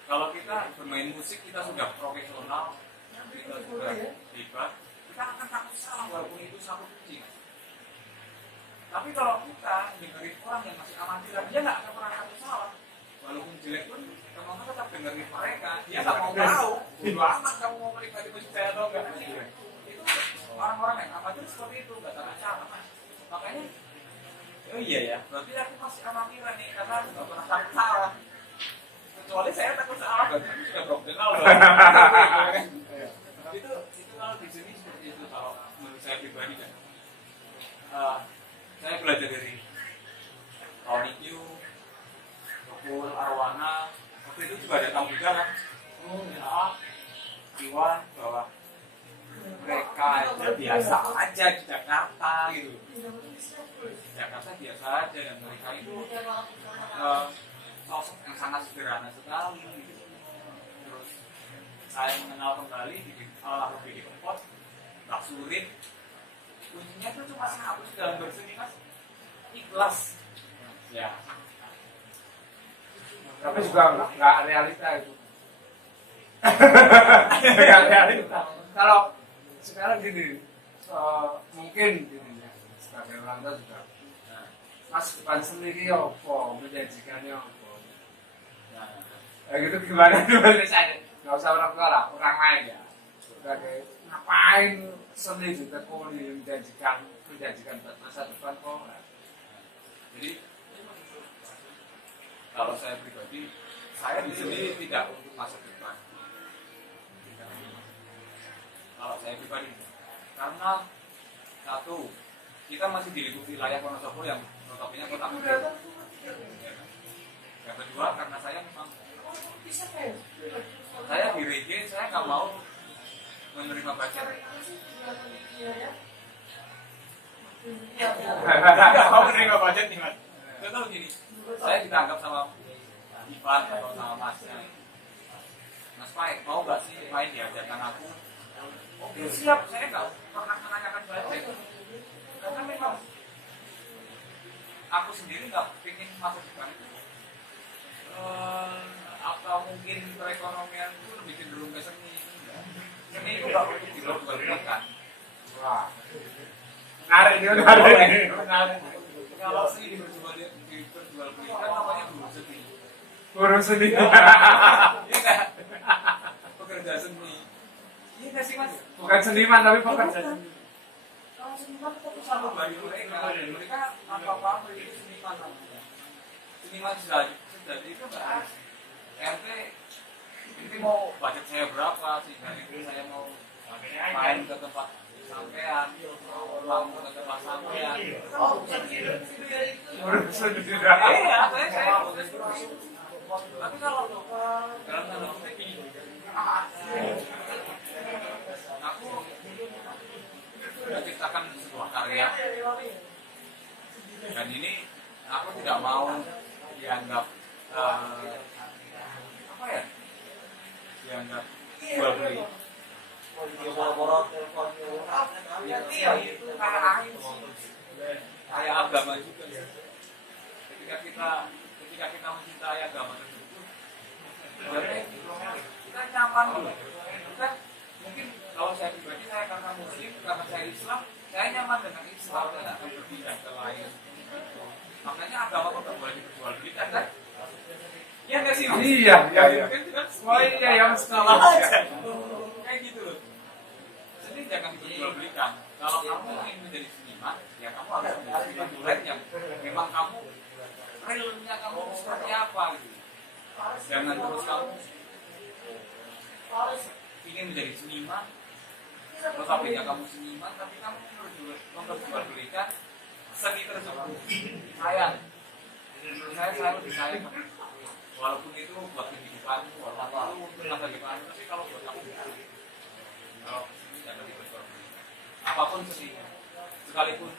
kalau kita bermain musik kita sudah profesional kita sudah hebat kita akan takut salah walaupun itu satu kunci tapi kalau kita dengerin orang yang masih amatir dia nggak akan pernah takut salah walaupun jelek pun kamu tetap dengerin mereka dia nggak mau tahu bodo amat kamu mau menikmati musik saya atau enggak itu orang-orang yang amatir seperti itu nggak takut salah makanya oh iya ya berarti aku masih amatiran nih karena nggak pernah takut salah kecuali saya takut salah berarti aku sudah profesional itu kalau di sini seperti itu kalau menurut saya pribadi kan saya belajar dari Tony Q, Tukul, Arwana waktu itu juga ada tamu juga kan Iwan bahwa mereka itu biasa aja di Jakarta gitu Jakarta biasa aja dan mereka itu sosok yang sangat sederhana sekali gitu. Terus saya mengenal kembali di Lebih Kempot Mbak Surit kuncinya itu cuma satu dalam berseni mas ikhlas ya tapi juga nggak realita itu nggak realita kalau sekarang gini mungkin gini ya sebagai orang tua juga mas depan sendiri apa menjanjikannya apa gitu gimana saya nggak usah orang tua lah orang lain ya sebagai ngapain seni juga kok menjanjikan buat masa depan kok. Jadi kalau saya pribadi, saya di sini tidak untuk masa depan. Kalau saya pribadi, karena satu, kita masih di lingkup wilayah Wonosobo yang notabene kota kecil. Yang kedua, karena saya memang saya di RG, saya nggak mau menerima budget. Nggak mau menerima budget nih mas. Contoh gini, saya ditangkap sama Ivan atau sama Masnya. Mas Pai, mau nggak sih main diajarkan aku? Oke siap, saya nggak pernah menanyakan budget. Karena memang aku sendiri nggak ingin masuk di sana itu. Atau mungkin perekonomian itu lebih cenderung ke seni. Seni itu nggak untuk dijual-jualkan. Wah, menarik dia, menarik. Kalau seni diperjualbelikan namanya guru seni. Guru seni. Iya kan? Pekerja seni. Iya nggak sih mas? Bukan seniman tapi pekerja seni. Kalau seniman itu sama bagi mereka apa-apa itu seniman namanya. Seniman sejati itu nggak. RT ini mau budget saya berapa sih? Ini saya mau main ke tempat sampean, mau ke tempat sampean. Oh, iya, saya. Tapi kalau dalam tanda kutip, aku menciptakan sebuah karya, dan ini aku tidak mau dianggap apa ya? Dianggap jual beli. Iya itu kayak air sih, kayak agama juga. Ketika kita mencintai agama tersebut, berarti kita nyaman dulu. Kita mungkin kalau saya pribadi saya karena muslim, karena saya Islam, saya nyaman dengan Islam dan akan berpindah ke lain. Makanya agama kok nggak boleh diperjualbelikan kan? Iya nggak sih? Iya. Oh iya ya salah aja. Kayak gitu loh. Seni jangan diperjualbelikan. Kalau kamu ingin menjadi seniman, ya kamu harus menjadi seniman yang memang kamu realnya kamu seperti apa gitu. Jangan terus kamu ingin menjadi seniman, notabene kamu seniman, tapi kamu memperjualbelikan seni tersebut. Sayang. Menurut saya lebih sayang. Walaupun itu buat kehidupan, walaupun itu untuk masa depan, tapi kalau buat kamu, kalau seni jangan diperjualbelikan. Apapun seninya, sekalipun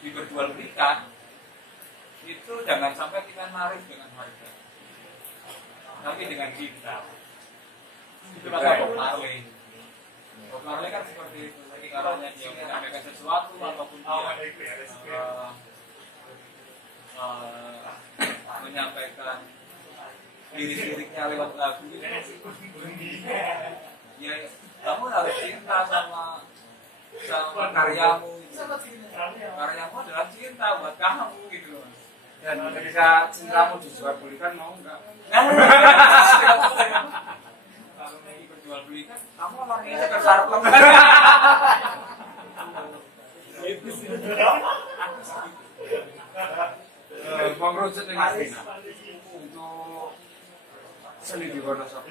diperjualbelikan, itu jangan sampai kita narik dengan harga, tapi dengan cinta. Itu kata Bob Marley. Bob Marley kan seperti itu. Ketika dia menyampaikan sesuatu ataupun dia menyampaikan lirik-liriknya lewat lagu itu, ya kamu harus cinta sama karyamu. Karyamu adalah cinta buat kamu gitu loh. Dan ketika cintamu dijualbelikan mau enggak? Kalau mau diperjualbelikan, kamu orangnya ke sarkem. Itu sih. Mengerucut dengan Vina untuk seni di Wonosobo.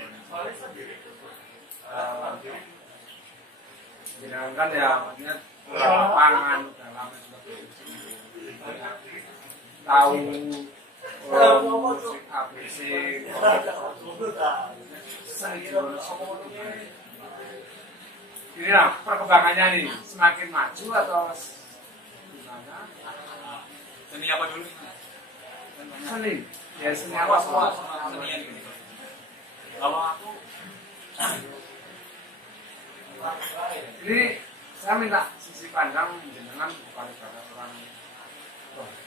Kan ya maksudnya lapangan udah lama juga tahu musik ABC seni di Wonosobo. Ini lah perkembangannya nih semakin maju atau gimana? Seni apa dulu? Seni, ya seni apa semua? Seni yang gini. Kalau aku ini saya minta sisi pandang dengan bukan pada orang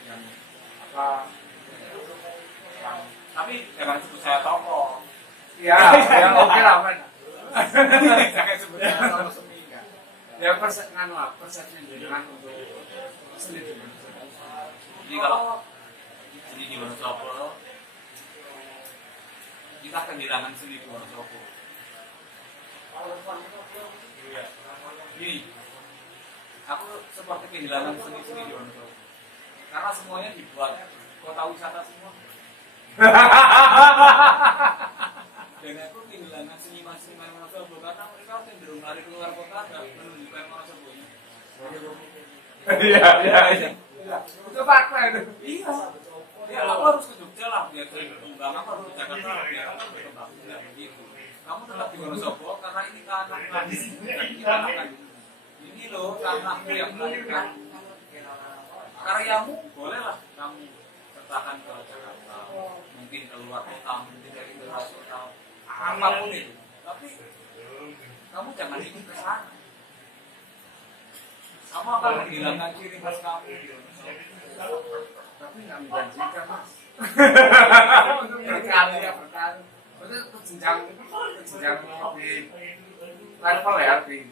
yang apa yang tapi jangan sebut saya tokoh. ya yang oke lah kan Jangan sebut saya tokoh seni. ya persepsi dengan untuk seni di Wonosobo. Jadi kalau seni di Wonosobo, kita kehilangan seni di Wonosobo. Iya. Gini, aku seperti kehilangan seni-seni di Wonosobo. Karena semuanya dibuat kota wisata semua. Dan aku kehilangan seniman-seniman Wonosobo karena mereka cenderung lari keluar kota dan menunjukkan Wonosobo-nya. Iya, iya, iya. Itu fakta itu. Iya. Ya aku harus ke Jogja lah biar berkembang, aku harus ke Jakarta biar aku berkembang. Tidak begitu. Kamu tetap di Wonosobo karena ini tanah di sini dan kita akan ini loh tanahmu yang melahirkan karyamu, bolehlah kamu sertakan ke Jakarta, mungkin keluar kota, mungkin dari internasional, apapun itu. Tapi kamu jangan ikut ke sana. Kamu akan menghilangkan ciri khas kamu di Wonosobo. Tapi nggak menjanjikan mas. Untuk berkali ya berkali. Maksudnya kejenjang lebih level ya lebih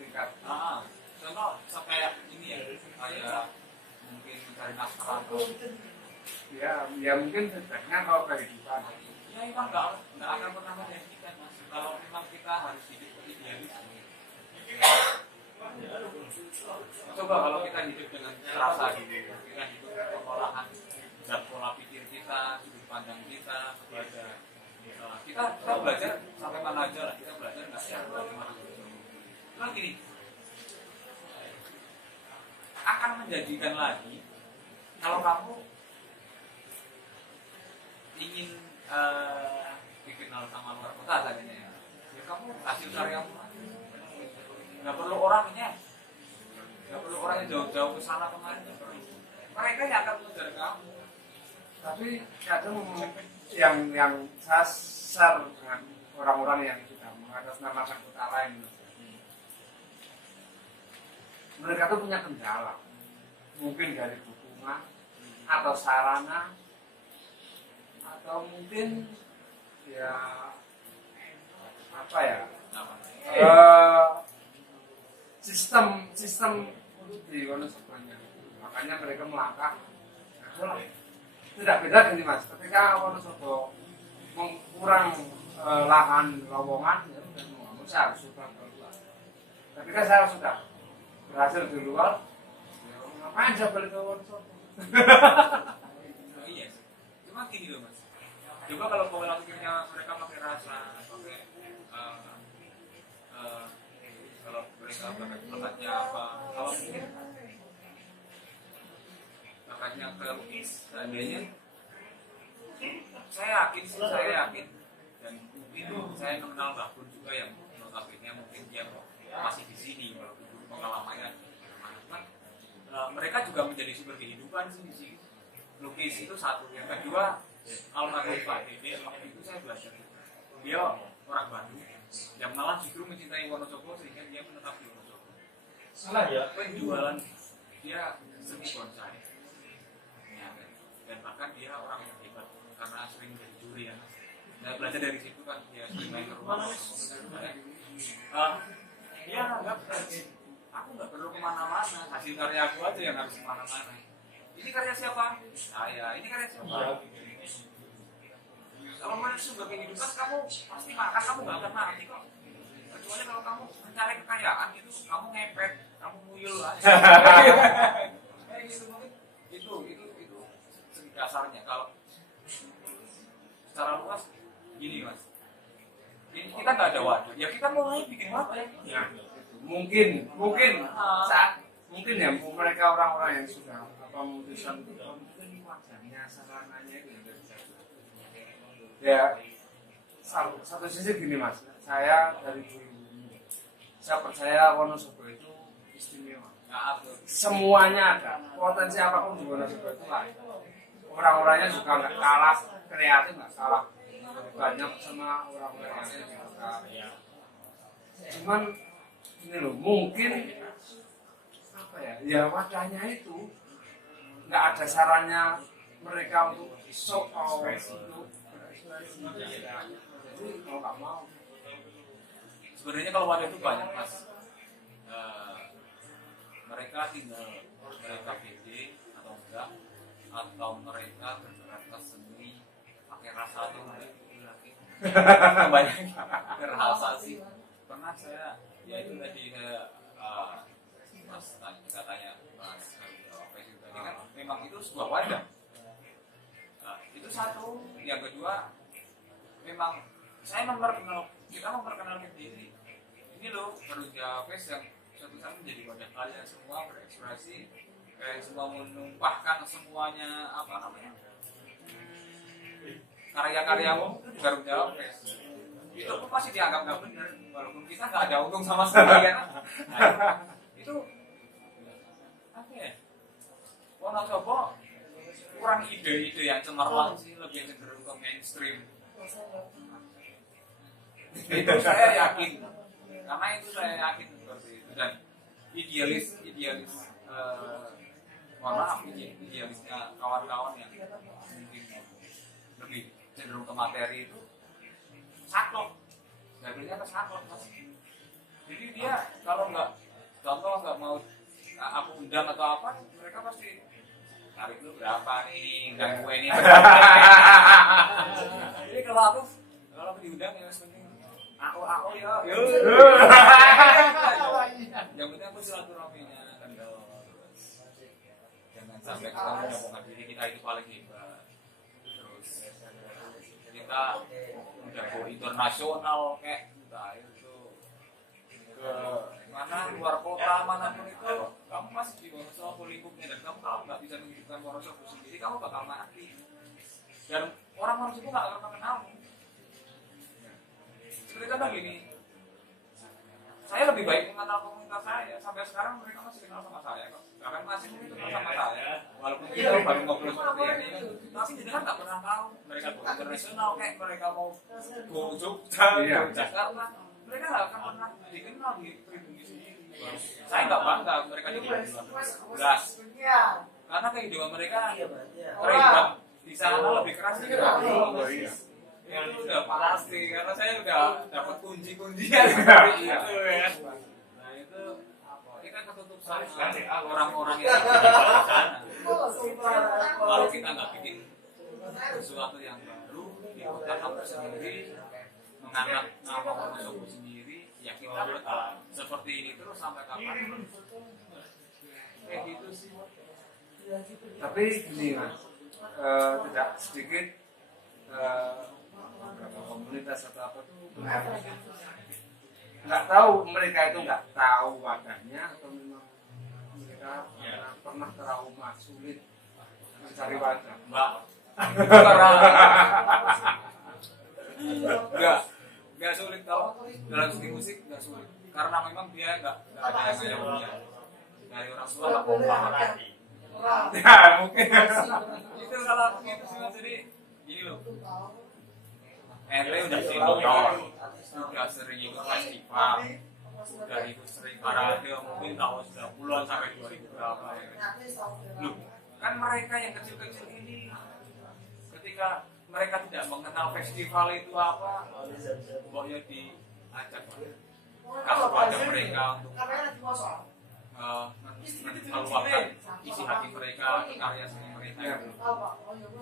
tingkat. Contoh kayak ini ya, kayak mungkin mencari nafkah atau Ya mungkin sebenarnya kalau kehidupan. ya memang nggak akan pernah menjanjikan mas. Kalau memang kita harus hidup idealis. Coba kalau kita hidup dengan rasa gitu, kita hidup pengolahan dan pola pikir kita, sudut pandang kita kepada kita belajar sampai mana aja lah, kita belajar nggak ya bagaimana. Nah gini, akan menjanjikan lagi kalau kamu ingin dikenal sama luar kota tadinya ya, kamu hasil karyamu nggak perlu orangnya, nggak perlu orang yang jauh-jauh ke sana kemarin, nggak perlu. Mereka yang akan mengejar kamu. Tapi kadang yang saya share dengan orang-orang yang sudah mengatasnamakan kota lain, mereka tuh punya kendala, mungkin dari dukungan atau sarana atau mungkin ya apa ya sistem di Wonosobo-nya. Makanya mereka melangkah. Tidak beda gini mas, ketika Wonosobo kurang lahan lowongan, ya udah saya harus sudah keluar. Ketika saya sudah berhasil di luar, ya, ngapain saya balik ke Wonosobo? Iya, cuma gini loh mas. Coba kalau pola pikirnya mereka pakai rasa, pakai kalau mereka bakatnya apa, kalau mungkin bakatnya ke lukis, seandainya saya yakin dan mungkin saya mengenal Mbak Pun juga yang notabene mungkin yang masih di sini walaupun pengalamannya mereka juga menjadi sumber kehidupan sih di sini. Lukis itu satu, yang kedua almarhum Pak Dede waktu itu saya belajar dia orang Bandung yang malah justru mencintai Wonosobo sehingga dia menetap di Wonosobo. Salah ya? Penjualan dia seni bonsai ya, dan bahkan dia orang yang hebat karena sering jadi juri ya. Saya belajar dari situ kan dia sering main ke rumah dia anggap aku nggak perlu kemana-mana, hasil karya aku aja yang harus kemana-mana. Ini karya siapa? Saya. Ini karya siapa? Kalau mau sumber kehidupan kamu pasti makan, kamu nggak akan mati kok. Kecuali kalau kamu mencari kekayaan itu kamu ngepet, kamu muyul aja. Kayak gitu mungkin itu dasarnya. Kalau secara luas gini mas, ini kita nggak ada wadah, ya kita mulai bikin wadah. Ya. Mungkin saat mungkin ya mereka orang-orang yang sudah memutuskan mungkin wajahnya sarananya itu ya satu sisi gini mas, saya dari dulu saya percaya Wonosobo itu istimewa, semuanya ada, potensi apapun di Wonosobo itu lain, orang-orangnya juga nggak kalah kreatif, nggak kalah banyak sama orang-orang yang juga cuman ini loh mungkin apa ya wadahnya itu nggak ada sarannya mereka untuk show off untuk jadi mau nggak mau sebenarnya kalau wadah itu banyak mas. Mereka tinggal mereka PD atau enggak, atau mereka bergerak ke seni pakai rasa atau enggak. Kebanyakan berasa sih. karena saya ya itu tadi mas tanya mas itu tadi kan memang itu sebuah wadah. Nah, itu satu. Yang kedua, memang kita memperkenalkan diri. Ini loh Garuda Fest yang suatu saat menjadi wadah kalian semua berekspresi, semua menumpahkan semuanya karya-karyamu itu di Garuda Fest. Itu pun masih dianggap nggak benar, walaupun kita nggak ada untung sama sekali kan. Nah, itu apa ya? Wonosobo kurang ide-ide yang cemerlang sih, lebih cenderung ke mainstream. Itu saya yakin, karena itu saya yakin seperti itu. Dan idealisnya kawan-kawan yang mungkin lebih cenderung ke materi itu saklek, jadinya ke saklek mas. Jadi dia kalau nggak mau aku undang atau apa, mereka pasti tarik lu berapa nih, undang gue ini. Jadi kalau diundang ya penting AO ya. Yang penting aku silaturahminya kan kalau jangan sampai kita menyombongkan diri kita itu paling hebat. Terus kita udah go internasional kayak kita itu ke mana luar kota manapun itu kamu masih di Wonosobo lingkupnya, dan kamu kalau nggak bisa menghidupkan Wonosobo sendiri kamu bakal mati, dan orang Wonosobo nggak akan mengenalmu. Seperti contoh gini, saya lebih baik mengenal komunitas saya, sampai sekarang mereka masih kenal sama saya kok, bahkan masih kenal sama saya walaupun kita baru ngobrol seperti ini, tapi kita nggak pernah tahu mereka go internasional kayak mereka mau go Jogja, Jakarta, mereka nggak akan pernah dikenal di pribumi sendiri. Saya nggak bangga mereka dikenal di luar karena kehidupan mereka terlibat di sana lebih keras dari kami. Itu udah pasti, karena saya udah dapat kunci-kuncian seperti itu ya. Nah itu kita ketutup sama orang-orang yang ada di sana. Kalau kita nggak bikin sesuatu yang baru di kota kampus sendiri, mengangkat nama Wonosobo sendiri, ya kita bakal seperti ini terus sampai kapan? Kayak gitu sih. Tapi gini mas, tidak sedikit beberapa komunitas atau apa tuh nggak tahu, mereka itu nggak tahu wadahnya atau memang mereka pernah trauma sulit mencari wadah. Nggak sulit kalau dalam segi musik, nggak sulit karena memang dia nggak ada yang punya dari orang tua nggak mau Ya mungkin itu kalau aku gitu sih mas. Jadi gini loh, ente udah senior, udah sering ikut festival, udah ikut sering parade, mungkin tahun 90-an sampai 2000 berapa ya. Loh, kan mereka yang kecil-kecil ini ketika mereka tidak mengenal festival itu apa, pokoknya diajak kasih wadah mereka untuk meluapkan isi hati mereka, karya seni mereka.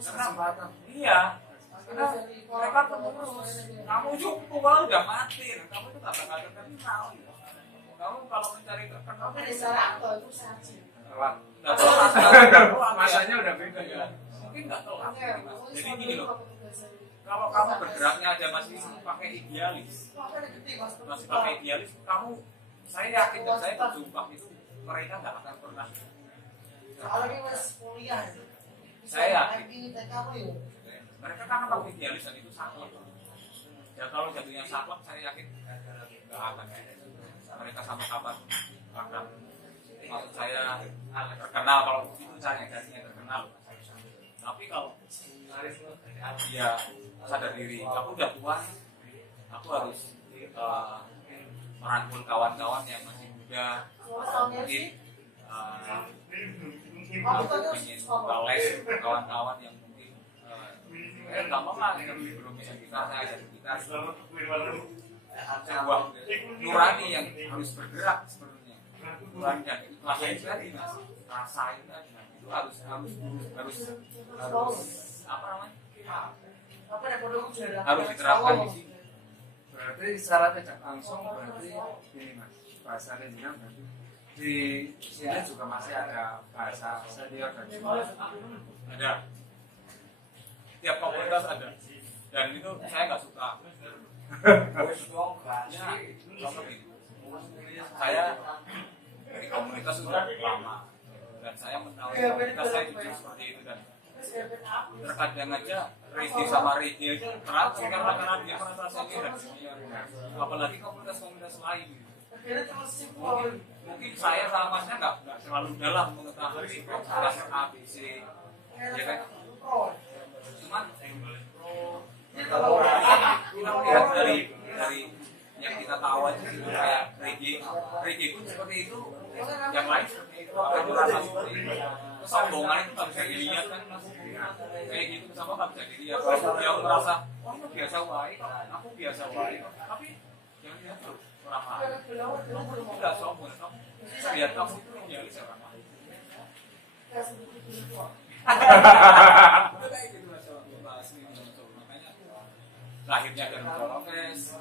Karena iya, karena mereka terus kamu cukup kalau udah mati, kamu itu nggak bakal terkenal. Kamu kalau mencari terkenal nggak tahu masanya udah beda ya. Mungkin nggak tahu apa. Jadi gini loh, kalau kamu bergeraknya aja masih pakai idealis, kamu, saya yakin dan saya bersumpah itu mereka nggak akan pernah. Saya yakin mereka karena pakai idealis dan itu saklek. Ya kalau jatuhnya saklek, saya yakin nggak akan. Mereka sampai kapan akan, maksud saya terkenal, kalau itu caranya gajinya terkenal. Tapi kalau dia sadar diri, aku udah tua, aku harus merangkul kawan-kawan yang masih muda, mungkin ingin les kawan-kawan yang mungkin gampang lah, yang belum bisa kita, saya ajar kita. Sebuah nurani yang harus bergerak sebenarnya, nurani dan rasain tadi mas, rasain tadi itu harus apa namanya, harus diterapkan di sini. berarti secara tidak langsung berarti ini mas bahasa regional berarti di sini juga masih ada bahasa senior dan junior. Ada, tiap komunitas ada, dan itu saya nggak suka. Saya di komunitas sudah lama dan saya menawarkan komunitas saya juga seperti itu, dan terkadang aja Regi sama Regi itu berantem karena dia merasa senior dan junior, apalagi komunitas-komunitas lain. Mungkin saya sama Masnya nggak terlalu dalam mengetahui proses ABC, ya kan? Cuman kalau kita melihat dari yang kita tahu aja gitu, kayak Regi pun seperti itu, yang lain seperti itu, akan merasa seperti itu. Kesombongan itu nggak bisa dilihat kan, kayak gitu sama nggak bisa dilihat. Kalau dia merasa, oh itu biasa wae, aku biasa wae, tapi yang dia tuh orang lain, kamu nggak sombong, kamu lihat kamu itu idealis orang lain. Kayak gitu masalah asli, makanya lahirnya dari Colokes,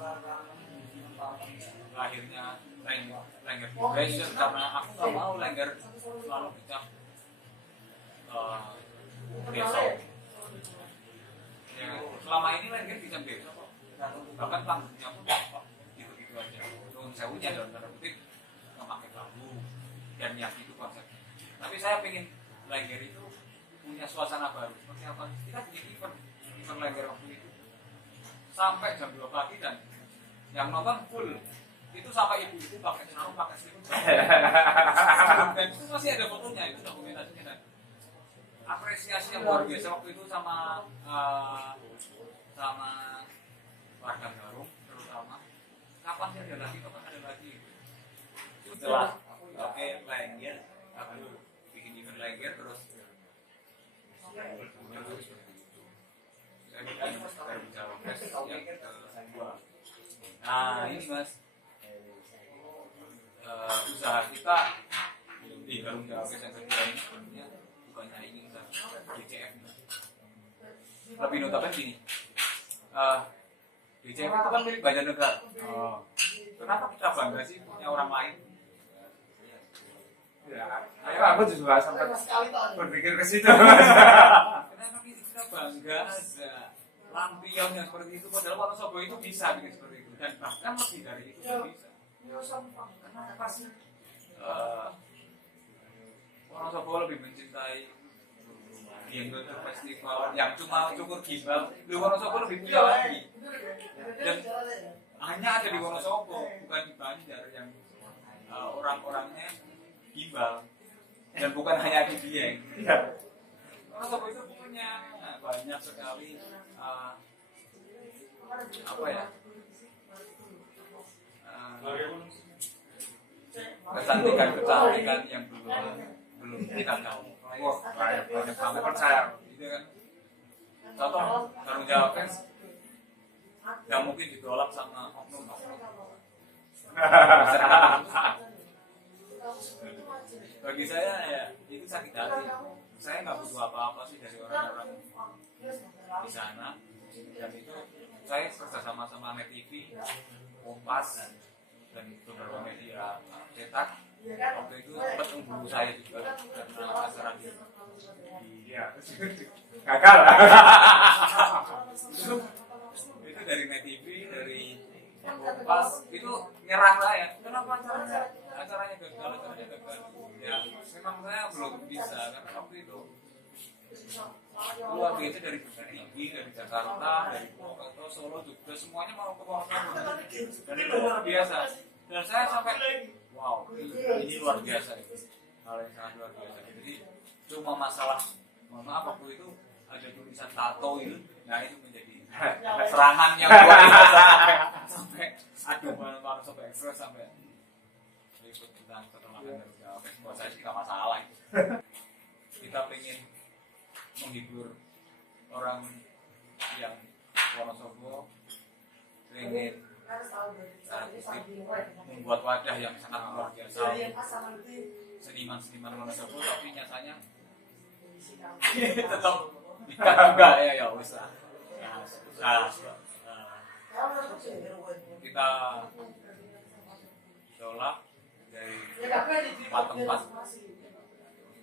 lahirnya Lengger Vibration, karena aku nggak mau Lengger selalu dicap besok. Ya, selama ini Lengger dicap besok kok, bahkan panggungnya pun gitu-gitu aja. Nun sewunya dalam tanda kutip memakai bambu dan yang itu konsepnya. Tapi saya pengen Lengger itu punya suasana baru. Seperti apa? Kita bikin event Lengger waktu itu sampai jam 2 pagi dan yang nonton full itu sampai ibu-ibu pakai sarung, pakai selimut, dan itu masih ada fotonya, itu dokumentasinya, dan apresiasi yang luar biasa waktu itu sama warga Garung terutama. Kapan ada lagi setelah oke Lengger, aku bikin event Lengger terus saya bikin bicara fest yang kedua. Nah ini mas, usaha kita di Garung Jawa yang kedua ini sebenarnya bukannya ingin DCF, lebih notabene gini, DCF itu kan milik banyak negara. Kenapa kita bangga sih punya orang lain? Ya, aku juga sampai berpikir ke situ. Kenapa kita bangga ada lampion yang seperti itu, padahal Wonosobo itu bisa bikin seperti itu, dan bahkan lebih dari itu bisa. Kenapa sih Wonosobo lebih mencintai Dienggo Festival yang cuma cukur gimbal, di Wonosobo lebih punya lagi, dan hanya ada di Wonosobo, bukan di Banjar yang orang-orangnya gimbal, dan bukan hanya di Dieng. Wonosobo itu punya banyak sekali apa ya, kecantikan yang belum kita tahu. Wah, banyak banget percaya. Gitu kan. Contoh Garung Jawa Fest nggak mungkin ditolak sama oknum-oknum. Bagi saya ya itu sakit hati. Saya nggak butuh apa-apa sih dari orang-orang di sana, dan itu saya kerjasama sama Net TV, Kompas, dan beberapa media cetak. Waktu itu sempat mengguru saya juga karena acara di gagal. itu dari Net TV, dari Kompas itu nyerang saya. Kenapa acaranya gagal? Ya memang saya belum bisa karena waktu itu luar biasa dari tinggi, dari Jakarta, dari Purwokerto, Solo, Jogja, semuanya mau ke Wonosobo, dan itu luar biasa. Dan saya sampai wow, ini luar biasa itu, hal yang sangat luar biasa. Jadi cuma masalah, mohon maaf waktu itu ada tulisan tato itu, nah itu menjadi serangan yang luar biasa sampai aduh malam sampai ekspres sampai ikut tentang keterlaluan dari Jawa. Buat saya sih nggak masalah itu. Kita pengen menghibur orang yang Wonosobo, pengen membuat wadah yang sangat luar biasa seniman-seniman Wonosobo, tapi nyatanya tetap enggak ya wes lah. kita sholat dari 4 tempat.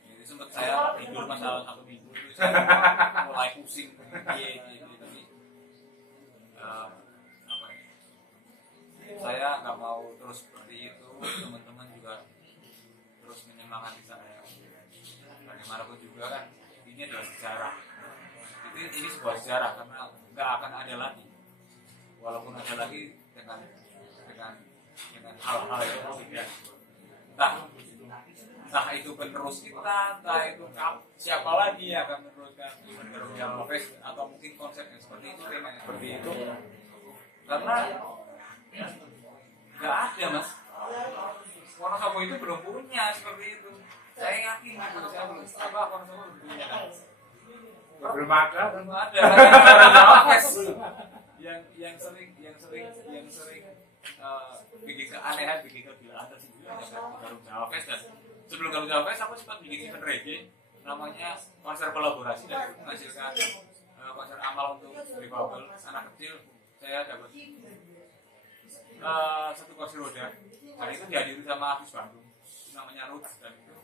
Jadi sempat saya tidur masalah 1 minggu itu saya mulai pusing gitu. Tapi apa ya? Saya nggak mau terus seperti itu. Teman-teman juga terus menyemangati saya. Bagaimanapun juga kan ini adalah sejarah. Ini sebuah sejarah karena nggak akan ada lagi. Walaupun ada lagi dengan hal-hal yang tidak. Entah itu penerus kita, entah itu siapa lagi yang akan meneruskan Garung Fest atau mungkin konsep yang seperti itu, tema yang seperti itu. Karena nggak ada mas. Wonosobo itu belum punya seperti itu. Saya yakin gitu, saya belum Wonosobo belum punya. Belum ada. yang sering bikin keanehan, bikin kegilaan tersendiri ada Garung Jawa Fest. Dan sebelum Garung Jawa Fest aku sempat bikin event reggae namanya konser kolaborasi dan itu menghasilkan konser amal untuk difabel anak kecil. Saya dapat 1 kursi roda dan itu dihadiri sama Agus Bandung namanya Ruth, dan itu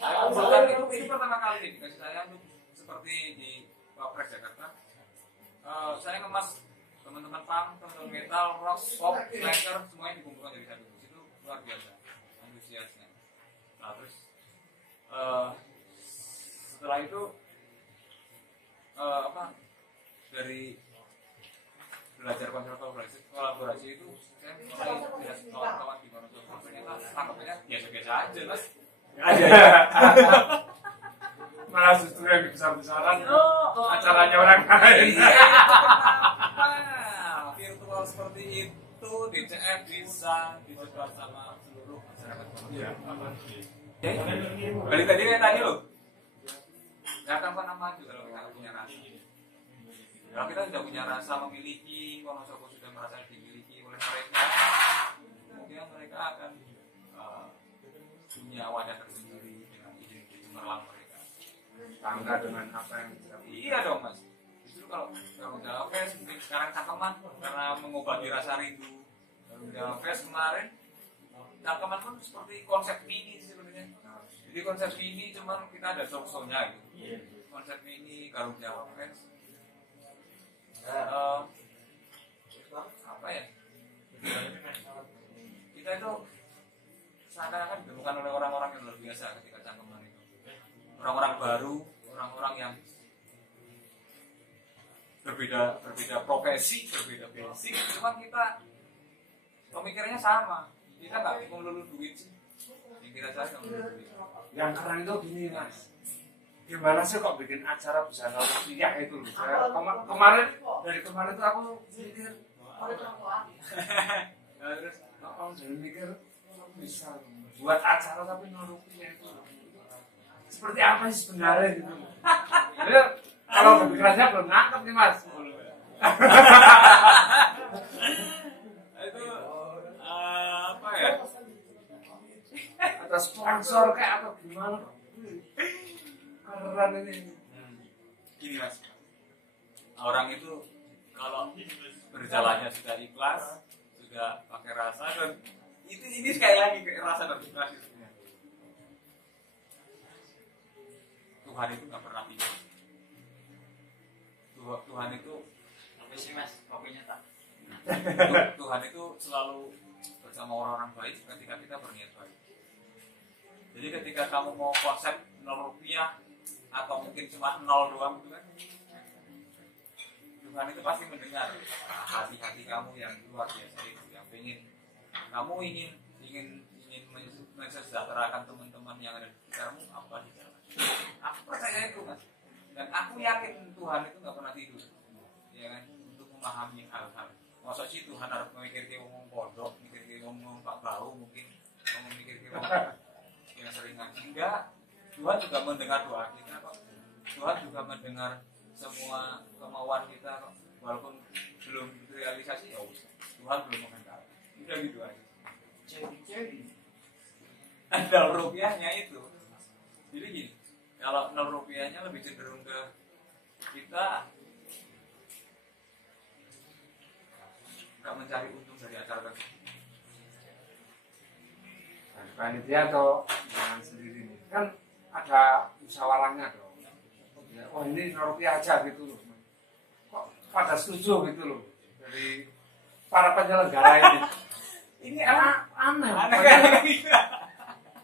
saya kumpulkan itu pertama kali dikasih saya untuk seperti di Wapres Jakarta. Saya ngemas teman-teman punk, teman-teman metal, rock, pop, slanker semuanya dikumpulkan dari satu. Itu luar biasa antusiasnya. Nah terus setelah itu dari belajar konsep kolaborasi itu saya mulai lihat kawan-kawan di mana tuh ternyata tanggapannya biasa-biasa aja mas. Malah justru yang besar-besaran acaranya orang lain. Virtual seperti itu di CF bisa dicoba sama seluruh masyarakat. Balik tadi kayak tadi loh. Gak akan pernah maju kalau kita nggak punya rasa. Kalau kita sudah punya rasa memiliki, Wonosobo sudah merasa dimiliki oleh mereka, kemudian mereka akan punya wadah tersendiri dengan ide-ide cemerlang mereka. Bangga dengan apa yang kita punya. Iya dong mas. Justru kalau Jawa Fest mungkin sekarang cangkeman karena mengobati rasa rindu. Jawa Fest kemarin cangkeman pun seperti konsep mini sebenarnya. Jadi konsep mini cuman kita ada show-nya gitu. Konsep mini Garung Jawa Fest. Apa ya? Kita itu seakan-akan ditemukan oleh orang-orang yang luar biasa ketika cangkeman itu. Orang-orang baru, orang-orang yang berbeda profesi, berbeda basic, cuma kita pemikirannya sama. Kita nggak melulu duit sih. Yang kita cari nggak melulu duit. Yang keren itu gini mas, gimana sih kok bikin acara busana rupiah itu loh. Kemarin tuh aku mikir terus aku jadi mikir bisa buat acara tapi rupiah itu seperti apa sih sebenarnya gitu. Jadi kalau berpikirannya belum nangkep nih mas. Itu apa ya? Atau sponsor kayak apa gimana? Keren ini. Gini mas, orang itu kalau berjalannya sudah ikhlas, sudah pakai rasa dan ini sekali lagi rasa dan ikhlas itu. Tuhan itu nggak pernah tidur. Tuhan itu apa sih mas? Kopinya tak. Tuhan itu selalu bersama orang-orang baik ketika kita berniat baik. Jadi ketika kamu mau konsep 0 rupiah atau mungkin cuma 0 doang gitu kan, Tuhan itu pasti mendengar hati-hati kamu yang luar biasa itu, yang kamu ingin mensejahterakan teman-teman yang ada di sekitarmu apa di jalan. Aku percaya itu mas, dan aku yakin Tuhan itu nggak pernah tidur, ya kan, untuk memahami hal-hal. Masa sih Tuhan harus memikirkan ngomong pondok, memikirkan ngomong Pak Bau, mungkin memikirkan ngomong yang sering ngaji. Enggak, Tuhan juga mendengar doa kita kok. Tuhan juga mendengar semua kemauan kita kok. Walaupun belum terrealisasi, ya Tuhan belum menghendaki. Udah gitu aja. Ada rupiahnya itu. Jadi gini, kalau 0 rupiahnya lebih cenderung ke kita nggak mencari untung dari acara tersebut? Panitia atau dengan sendiri nih kan ada musyawarahnya dong. Oh ini rupiah aja gitu loh. Kok pada setuju gitu loh dari para penyelenggara ini. Ini aneh.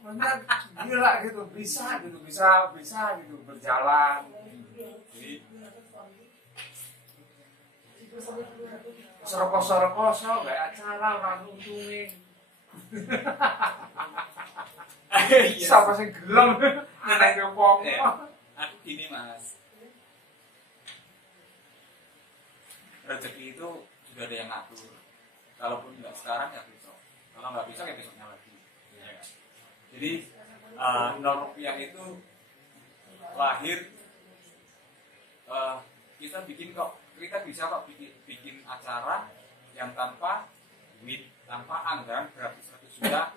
Maksudnya gila gitu, bisa gitu berjalan. Sorok-sorok kayak acara orang untungin. Siapa sih gelem? Aneh kepong. Aku gini mas, rezeki itu juga ada yang ngatur. Kalaupun nggak sekarang ya besok. Kalau nggak bisa ya besoknya lagi. Ya. Jadi 0 rupiah itu lahir. Kita bisa kok bikin acara yang tanpa duit, tanpa anggaran beratus-ratus juta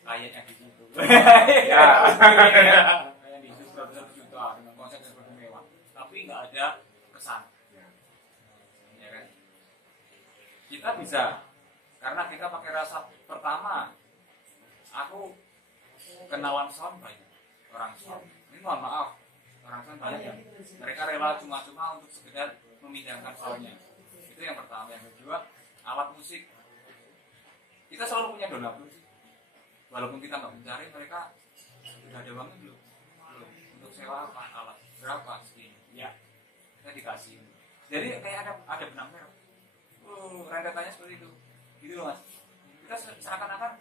kayaknya di situ. Ya, kayak di situ beratus-ratus juta dengan konsep yang seperti mewah, tapi nggak ada kesan. Ya kan? Kita bisa karena kita pakai rasa pertama. Aku kenalan sound banyak orang sound. Ini mohon maaf, orang sound banyak yang mereka rela cuma-cuma untuk sekedar memindahkan soundnya. Itu yang pertama. Yang kedua, alat musik. Kita selalu punya donatur sih. Walaupun kita nggak mencari, mereka sudah ada uangnya belum untuk sewa apa alat berapa segini. Ya, kita dikasih. Jadi kayak ada benang merah. Rentetannya seperti itu. Gitu loh mas. Kita seakan-akan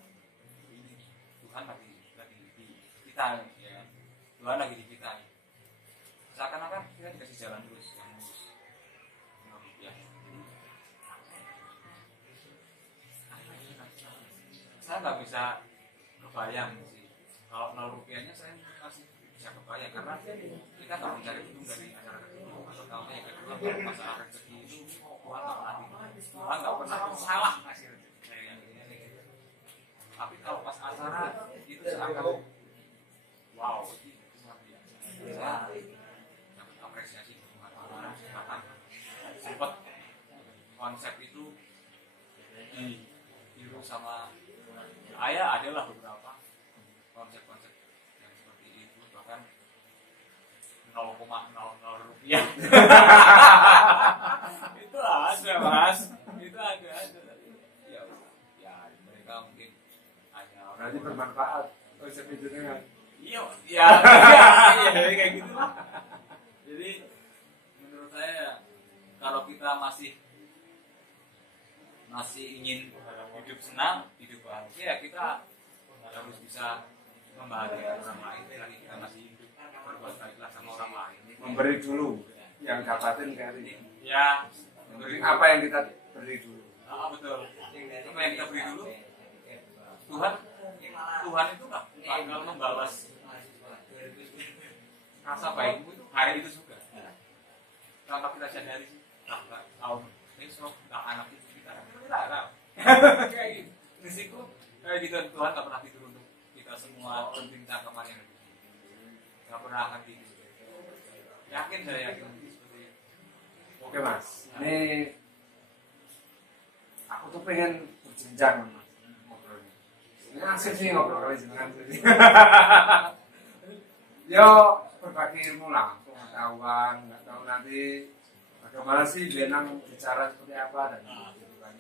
Tuhan lagi di kita, ya. Tuhan lagi di kita. Seakan-akan kita dikasih jalan terus. Saya nggak bisa kebayang sih kalau 0 rupiahnya saya masih bisa kebayang karena kita nggak mencari untung dari acara tersebut. Atau kalau yang kedua kalau masalah rezeki itu Tuhan nggak pernah salah ngasih rezeki. Tapi kalau pas acara itu seakan wow itu luar biasa. Saya dapat apresiasi bahkan sempat konsep itu ditiru sama ayah. Adalah beberapa konsep-konsep yang seperti itu, bahkan 0,00 rupiah. Itu ada mas, itu ada. Ya mereka mungkin hanya Berarti bermanfaat konsep itu kan. Iya, kayak gitu lah. Jadi menurut saya kalau kita masih ingin hidup senang, hidup bahagia, kita harus bisa membahagiakan orang lain. Lagi kita masih hidup, berbuat baiklah sama orang lain. Memberi dulu, yang dapatin kali. Ya, Memberi apa yang kita beri dulu. Betul. Apa yang kita beri dulu, Tuhan itu nggak bakal membalas rasa baikmu itu hari itu juga. Tanpa kita sadari sih, tahun besok, anak itu kita kayak gitu. Risiko kayak gitu, Tuhan nggak pernah tidur untuk kita semua penting cangkeman yang ada. Nggak pernah akan tidur. Saya yakin seperti itu. Oke mas, ini aku tuh pengen berjenjang mas ngobrolnya. Ini asik sih ngobrol kali jenengan. Yo berbagi ilmu lah, pengetahuan, nggak tahu nanti bagaimana sih Benang bicara seperti apa dan gitu kan.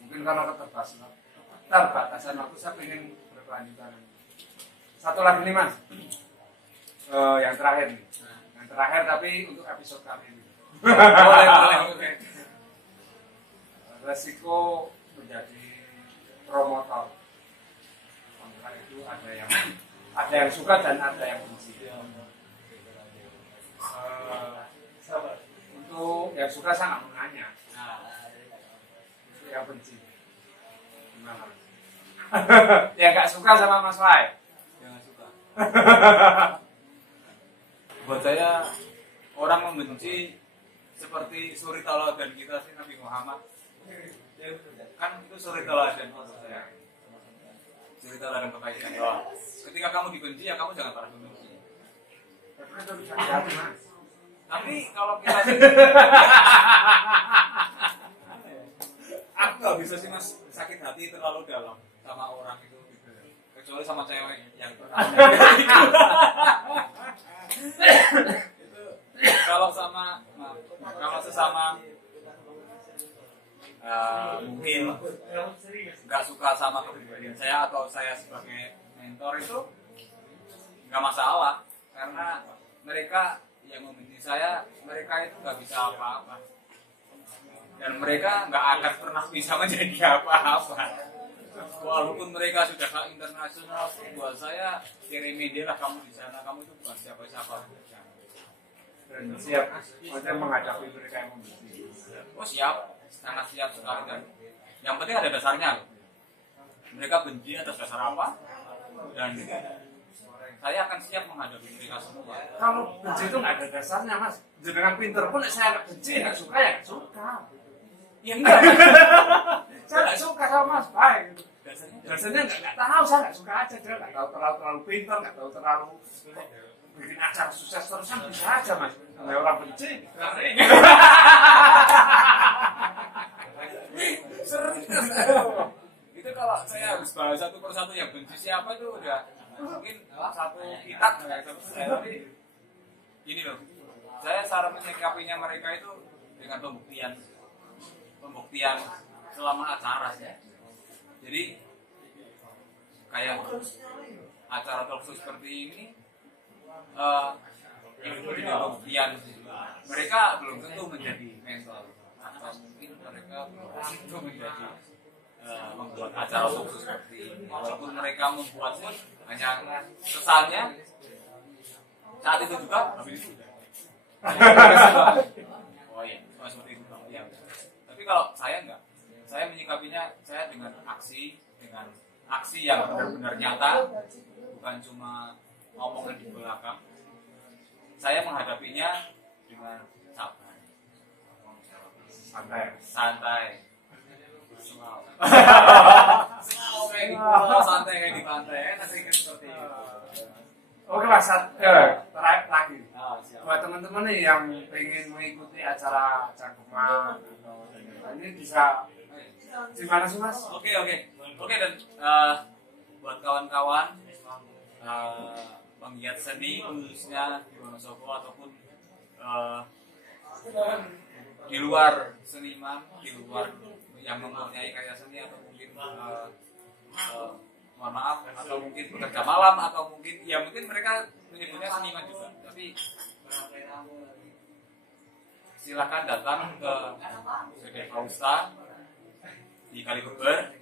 Mungkin kalau keterbatasan waktu saya pengen berkelanjutan. Satu lagi nih mas, yang terakhir nih. Terakhir tapi untuk episode kali ini. Boleh. Resiko menjadi promotor. Kontra itu ada yang suka dan ada yang benci. Untuk yang suka sangat menanya. Untuk yang benci, gimana? Yang nggak suka sama Mas Fai? Jangan suka. Buat saya orang membenci seperti suri teladan kita sih Nabi Muhammad. Kan itu suri teladan maksud saya. Suri teladan kebaikan. Ketika kamu dibenci ya kamu jangan pernah membenci. Tapi kalau kita aku nggak bisa sih mas sakit hati terlalu dalam sama orang itu, kecuali sama cewek yang itu kalau sesama mungkin nggak suka sama kepribadian saya atau saya sebagai mentor itu nggak masalah, karena mereka yang membenci saya, mereka itu nggak bisa apa-apa dan mereka nggak akan pernah bisa menjadi apa-apa walaupun mereka sudah ke internasional. Buat saya kirimin dia lah, kamu di sana, kamu itu bukan siapa-siapa dan siap maksudnya menghadapi mereka yang membenci. Oh siap, sangat siap sekali, dan yang penting ada dasarnya loh. Mereka benci atas dasar apa, dan saya akan siap menghadapi mereka semua. Kalau benci itu nggak ada dasarnya mas, jenengan pinter pun saya nggak benci, nggak suka ya nggak suka. Ya enggak, Saya nggak suka sama mas baik gitu. dasarnya Nggak tahu, saya nggak suka aja, dia nggak tahu terlalu pinter, nggak tahu terlalu bikin acara sukses terusan bisa aja mas. Kalau orang benci, itu kalau saya harus bahas satu persatu yang benci siapa itu udah mungkin satu kitab tapi gini loh, saya cara menyikapinya mereka itu dengan pembuktian selama acara sih. Jadi kayak acara talkshow seperti ini itu pembuktian mereka belum tentu menjadi mentor, atau mungkin mereka belum tentu menjadi membuat acara talkshow seperti ini. Walaupun mereka membuat pun hanya kesannya saat itu juga habis itu oh iya, seperti itu ya. Tapi kalau saya enggak, saya menyikapinya saya dengan aksi yang benar-benar nyata, bukan cuma omongan di belakang. Saya menghadapinya dengan sabar, santai. Kayak di pulau santai, kayak di pantai, saya ingin seperti itu. Oke mas, terakhir lagi. Siap. Buat teman-teman nih yang ingin mengikuti acara cangkeman atau ini bisa di mana sih mas? Oke dan buat kawan-kawan penggiat seni khususnya di Wonosobo ataupun di luar seniman, di luar yang mempunyai karya seni atau mungkin mohon maaf atau mungkin pekerja malam atau mungkin ya mungkin mereka menyebutnya seniman juga, tapi silakan datang ke CD Fausta di Kalibeber.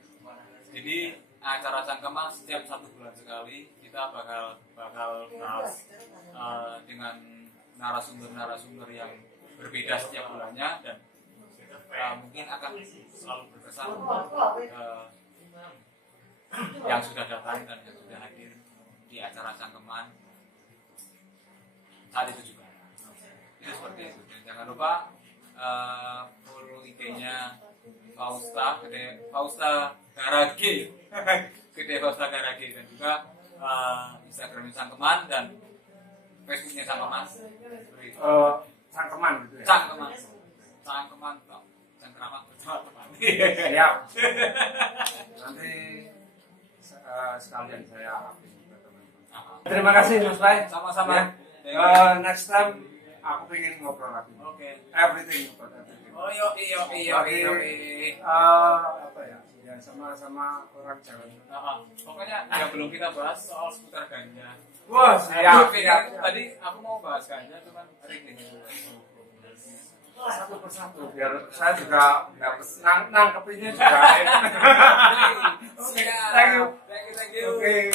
Jadi acara cangkeman setiap 1 bulan sekali kita bakal bahas dengan narasumber yang berbeda setiap bulannya, dan mungkin akan selalu berkesan yang sudah datang dan yang sudah hadir di acara cangkeman saat itu juga. Itu seperti itu. Dan jangan lupa follow IG-nya Fausta Garage Gede Fausta Garage, dan juga Instagram Cangkeman dan Facebooknya Cangkeman. Cangkeman gitu ya? Cangkeman Cangkraman teman-teman. Ya. Nanti sekalian saya update juga teman-teman. Terima kasih Mas Bay. Sama-sama. Ya. Next time aku pengen ngobrol lagi. Oke. Everything about everything. Oh iya. Apa ya? Ya sama orang Jawa. Pokoknya yang belum kita bahas soal seputar ganja. Wah, siap. Tadi aku mau bahas ganja, cuman ring ini. Satu persatu biar saya juga nangkepinnya juga. Oke. Thank you. Thank you. Oke.